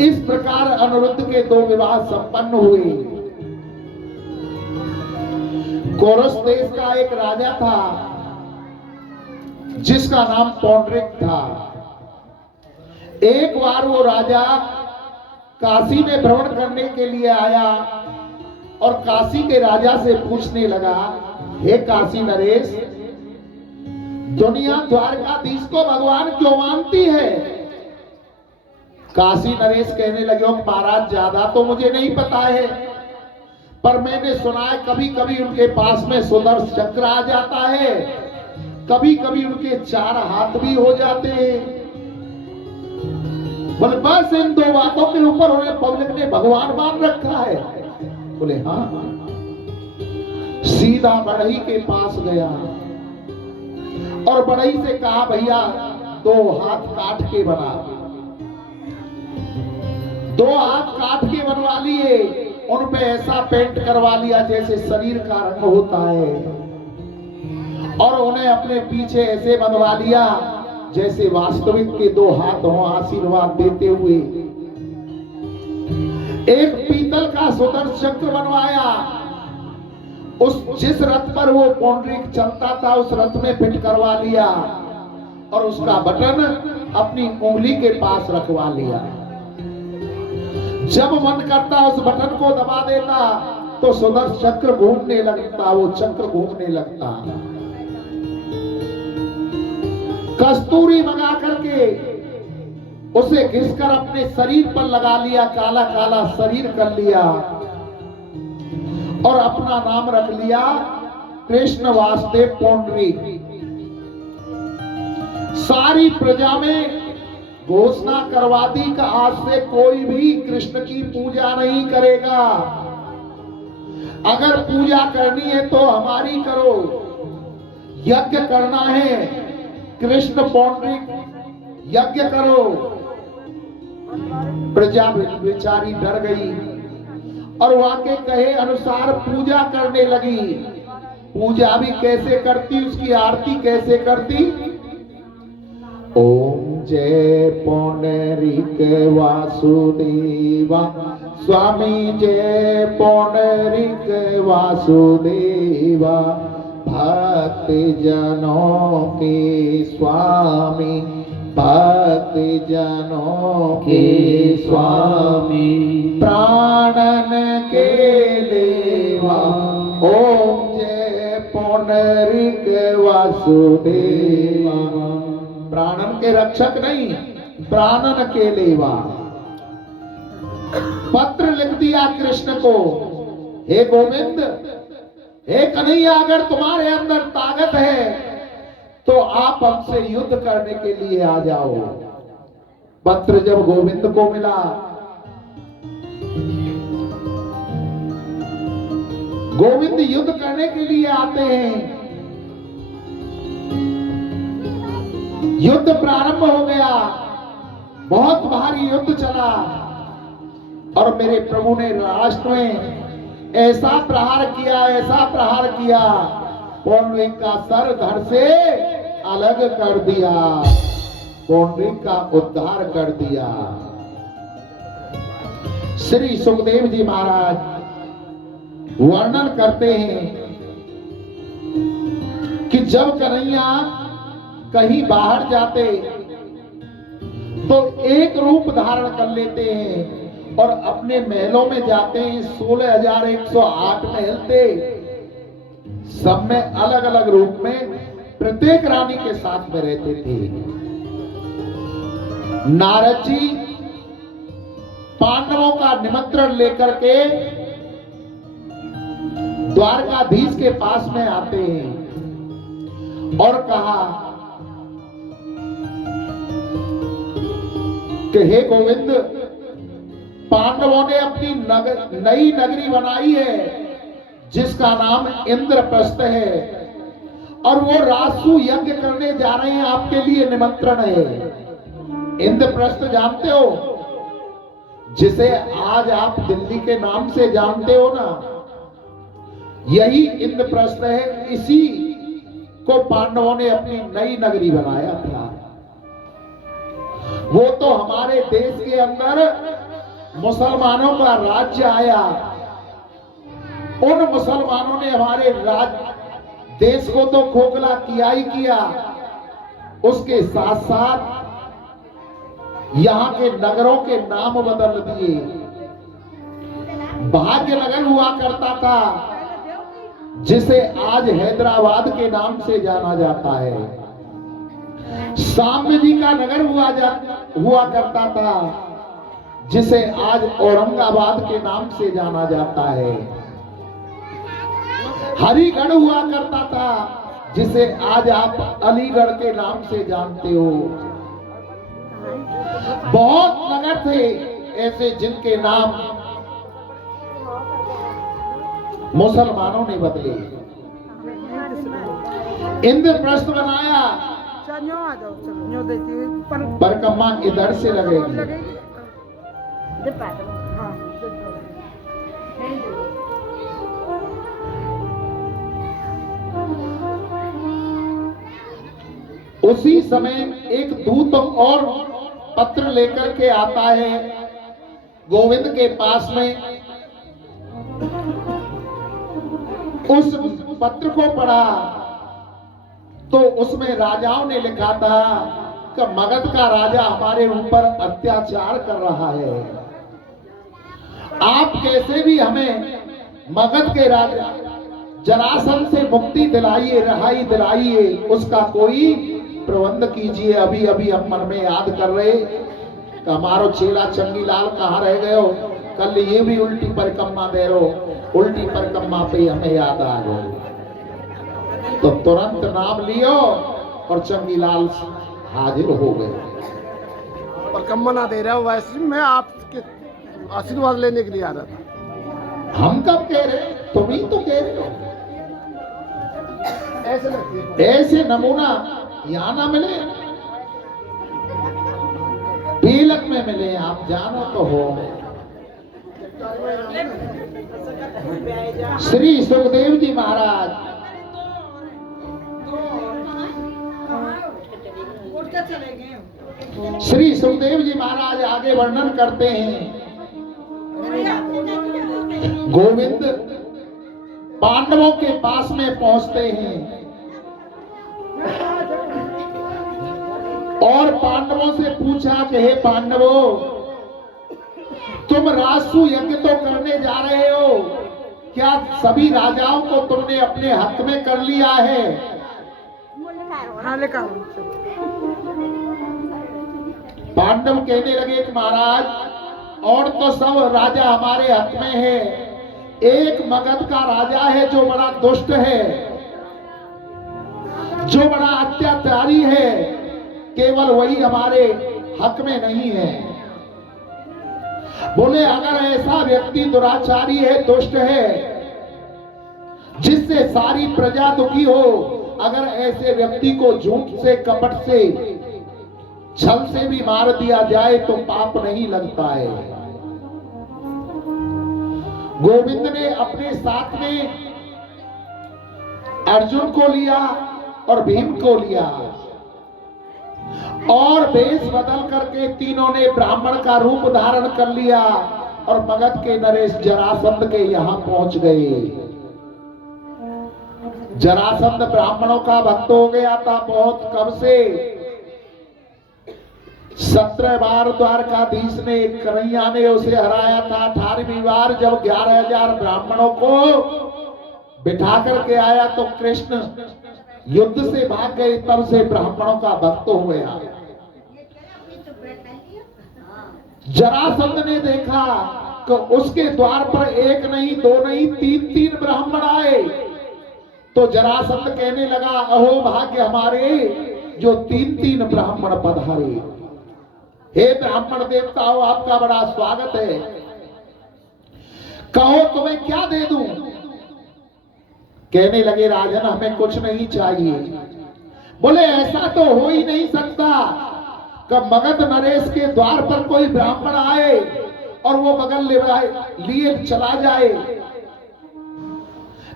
इस प्रकार अनिरुद्ध के दो विवाह संपन्न हुए। कोरस देश का एक राजा था जिसका नाम पौंड्रिक था। एक बार वो राजा काशी में भ्रमण करने के लिए आया और काशी के राजा से पूछने लगा, हे काशी नरेश, दुनिया द्वारकाधीश को भगवान क्यों मानती है? काशी नरेश कहने लगे, महाराज ज्यादा तो मुझे नहीं पता है, पर मैंने सुना है कभी कभी उनके पास में सुदर्शन चक्र आ जाता है, कभी कभी उनके 4 हाथ भी हो जाते हैं। बोले बस इन 2 बातों के ऊपर उन्हें पब्लिक ने भगवान मान रखा है। बोले हाँ। सीधा बढ़ई के पास गया और बढ़ई से कहा, भैया 2 हाथ काट के बना। 2 हाथ काट के बनवा लिए, उन पे ऐसा पेंट करवा लिया जैसे शरीर का रंग होता है और उन्हें अपने पीछे ऐसे बनवा लिया जैसे वास्तविक के 2 हाथ हों आशीर्वाद देते हुए। एक पीतल का सुदर्शन चक्र बनवाया। जिस रथ पर वो पौंड्रिक चलता था उस रथ में फिट करवा लिया और उसका बटन अपनी उंगली के पास रखवा लिया। जब मन करता उस बटन को दबा देता तो सुदर्शन चक्र घूमने लगता, वो चक्र घूमने लगता। कस्तूरी मंगा करके उसे घिसकर अपने शरीर पर लगा लिया, काला काला शरीर कर लिया और अपना नाम रख लिया कृष्ण वासुदेव पौंडरीक। सारी प्रजा में घोषणा करवा दी कि आज से कोई भी कृष्ण की पूजा नहीं करेगा, अगर पूजा करनी है तो हमारी करो, यज्ञ करना है कृष्ण पौंडरीक यज्ञ करो। प्रजा बेचारी डर गई और वाके कहे अनुसार पूजा करने लगी। पूजा भी कैसे करती, उसकी आरती कैसे करती? ओम जय पौंडरीक वासुदेवा, स्वामी जय पौंडरीक वासुदेवा, भक्त जनों के स्वामी, भक्त जनों के स्वामी, प्राणन के लेवा। ओम जय पौंडरीक वासुदेवा, प्राणन के रक्षक नहीं, प्राणन के लेवा। पत्र लिख दिया कृष्ण को, हे गोविंद, हे कन्हैया, अगर तुम्हारे अंदर ताकत है तो आप हमसे युद्ध करने के लिए आ जाओ। पत्र जब गोविंद को मिला, गोविंद युद्ध करने के लिए आते हैं। युद्ध प्रारंभ हो गया, बहुत भारी युद्ध चला और मेरे प्रभु ने राष्ट्र में ऐसा प्रहार किया, ऐसा प्रहार किया, पौंडरीक का सर धड़ से अलग कर दिया, पौंडरीक का उद्धार कर दिया। श्री सुखदेव जी महाराज वर्णन करते हैं कि जब कन्हैया कहीं बाहर जाते तो एक रूप धारण कर लेते हैं और अपने महलों में जाते हैं। 16,108 महल थे, सब में अलग अलग रूप में प्रत्येक रानी के साथ में रहते थे। नारद जी पांडवों का निमंत्रण लेकर के द्वारकाधीश के पास में आते हैं और कहा कि हे गोविंद, पांडवों ने अपनी नई नगरी बनाई है जिसका नाम इंद्रप्रस्थ है और वो राजसू यज्ञ करने जा रहे हैं, आपके लिए निमंत्रण है। इंद्रप्रस्थ जानते हो, जिसे आज आप दिल्ली के नाम से जानते हो ना, यही इंद्रप्रस्थ है। इसी को पांडवों ने अपनी नई नगरी बनाया था। वो तो हमारे देश के अंदर मुसलमानों का राज्य आया, उन मुसलमानों ने हमारे देश को तो खोखला किया ही किया, उसके साथ साथ यहाँ के नगरों के नाम बदल दिए। भाग्यनगर हुआ करता था जिसे आज हैदराबाद के नाम से जाना जाता है। साम्य जी का नगर हुआ करता था जिसे आज औरंगाबाद के नाम से जाना जाता है। हरिगढ़ हुआ करता था जिसे आज आप अलीगढ़ के नाम से जानते हो। बहुत नगर थे ऐसे जिनके नाम मुसलमानों ने बदले। इंद्रप्रस्थ बनाया, परिक्रमा इधर से लगेगी। उसी समय एक दूत और पत्र लेकर के आता है गोविंद के पास में। उस पत्र को पढ़ा तो उसमें राजाओं ने लिखा था कि मगध का राजा हमारे ऊपर अत्याचार कर रहा है, आप कैसे भी हमें मगध के राजा जरासंध से मुक्ति दिलाइए, रहाई दिलाइए, उसका कोई प्रबंध कीजिए। अभी अभी हम मन में याद कर रहे कि हमारो चेला चंगीलाल कहाँ रह गए हो, कल ये भी उल्टी परिक्रमा दे रहो, उल्टी परिक्रमा पे हमें याद आ गए तो तुरंत नाम लियो और चंगीलाल हाजिर हो गए। परिक्रमा ना दे रहा हूँ, वैसे मैं आपके आशीर्वाद लेने के लिए आ रहा था। हम कब कह रहे, तुम ही तो कह रहे हो। ऐसे लगती है। ऐसे नमूना यहाँ ना मिले, पीलक में मिले, आप जानो तो हो। श्री सुखदेव जी महाराज श्री सुखदेव जी महाराज आगे वर्णन करते हैं। गोविंद पांडवों के पास में पहुंचते हैं और पांडवों से पूछा कि हे पांडवों, तुम राजसु यज्ञ तो करने जा रहे हो, क्या सभी राजाओं को तुमने अपने हक में कर लिया है? पांडव कहने लगे कि महाराज और तो सब राजा हमारे हक में है, एक मगध का राजा है जो बड़ा दुष्ट है, जो बड़ा अत्याचारी है, केवल वही हमारे हक में नहीं है। बोले अगर ऐसा व्यक्ति दुराचारी है, दुष्ट है, जिससे सारी प्रजा दुखी हो, अगर ऐसे व्यक्ति को झूठ से, कपट से, छल से भी मार दिया जाए तो पाप नहीं लगता है। गोविंद ने अपने साथ में अर्जुन को लिया और भीम को लिया और वेश बदल करके तीनों ने ब्राह्मण का रूप धारण कर लिया और मगध के नरेश जरासंध के यहां पहुंच गए। जरासंध ब्राह्मणों का भक्त हो गया था बहुत कब से। 17 बार द्वारकाधीश ने, कन्हैया ने उसे हराया था। 18वीं बार जब 11,000 ब्राह्मणों को बिठा करके आया तो कृष्ण युद्ध से भाग गए, तब से ब्राह्मणों का भक्त हो गया। जरासंध ने देखा कि उसके द्वार पर एक नहीं, दो नहीं, 3 ब्राह्मण आए तो जरासंध कहने लगा, अहो भाग्य हमारे जो 3 ब्राह्मण पधारे। हे ब्राह्मण देवताओं, आपका बड़ा स्वागत है, कहो तुम्हें क्या दे दूं? कहने लगे राजन हमें कुछ नहीं चाहिए। बोले ऐसा तो हो ही नहीं सकता कि मगध नरेश के द्वार पर कोई ब्राह्मण आए और वो मगध लिए चला जाए।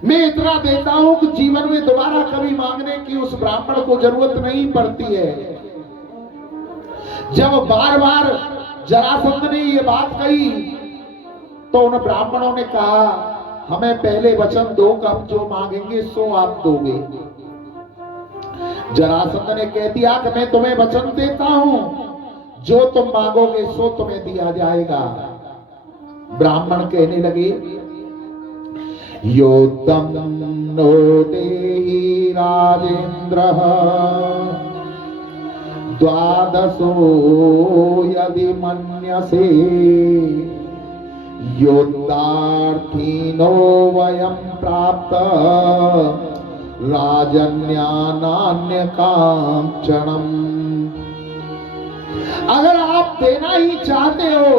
मैं इतना देता हूं कि जीवन में दोबारा कभी मांगने की उस ब्राह्मण को जरूरत नहीं पड़ती है। जब बार बार जरासंध ने ये बात कही तो उन ब्राह्मणों ने कहा, हमें पहले वचन दो कि हम जो मांगेंगे सो आप दोगे। जरासंध ने कह दिया कि मैं तुम्हें वचन देता हूं, जो तुम मांगोगे सो तुम्हें दिया जाएगा। ब्राह्मण कहने लगे, यो तन्नो देहि राजेन्द्रः द्वादशो यदि मन्यसे योद्धार्थिनो वयं प्राप्त राजन्यानान्य कांचनम। अगर आप देना ही चाहते हो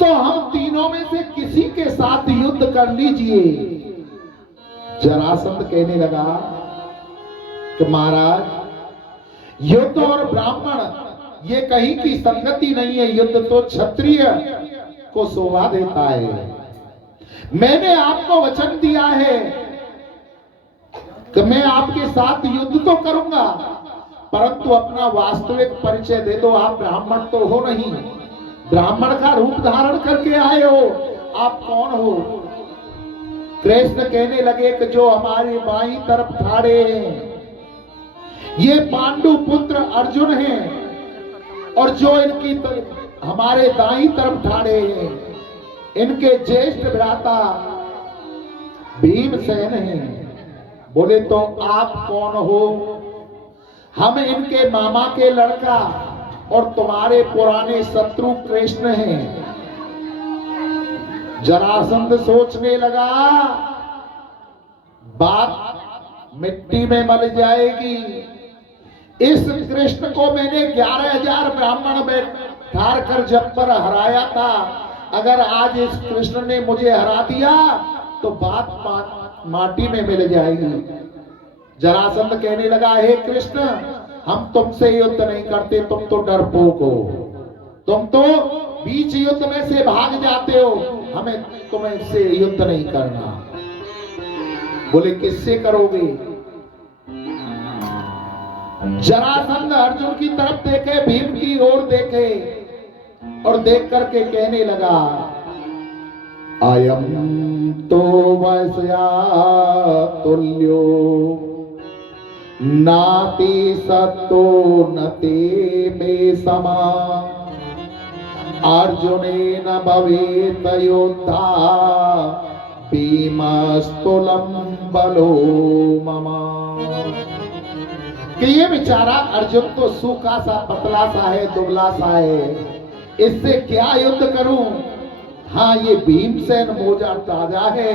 तो हम तीनों में से किसी के साथ युद्ध कर लीजिए। जरासंध कहने लगा कि महाराज युद्ध और ब्राह्मण ये कहीं की संगति नहीं है, युद्ध तो क्षत्रिय को शोभा देता है। मैंने आपको वचन दिया है कि मैं आपके साथ युद्ध तो करूंगा, परंतु अपना वास्तविक परिचय दे दो। आप ब्राह्मण तो हो नहीं, ब्राह्मण का रूप धारण करके आए हो, आप कौन हो? कृष्ण कहने लगे कि जो हमारी बाईं तरफ ठाड़े हैं ये पांडु पुत्र अर्जुन हैं और जो इनकी हमारे दाईं तरफ ठाड़े हैं इनके ज्येष्ठ भ्राता भीमसेन हैं। बोले तो आप कौन हो? हम इनके मामा के लड़का और तुम्हारे पुराने शत्रु कृष्ण हैं। जरासंध सोचने लगा बात मिट्टी में मल जाएगी। इस कृष्ण को मैंने 11,000 ब्राह्मण बैठार कर जब पर हराया था, अगर आज इस कृष्ण ने मुझे हरा दिया तो बात माटी में मिल जाएगी। जरासंध कहने लगा, हे कृष्ण, हम तुमसे युद्ध नहीं करते, तुम तो डरपोक हो, तुम तो बीच युद्ध में से भाग जाते हो, हमें तुम्हें से युद्ध नहीं करना। बोले किससे करोगे? जरासंध अर्जुन की तरफ देखे, भीम की ओर देखे और देख करके कहने लगा, अयम तो वैसया तुल्यो नाति सत्तो नते मे समा अर्जुनेन भवेत योद्धा भीमस्तुलं बलो ममा। कि ये बेचारा अर्जुन तो सूखा सा, पतला सा है, दुबला सा है, इससे क्या युद्ध करूं? हाँ, ये भीमसेन मोजा ताजा है,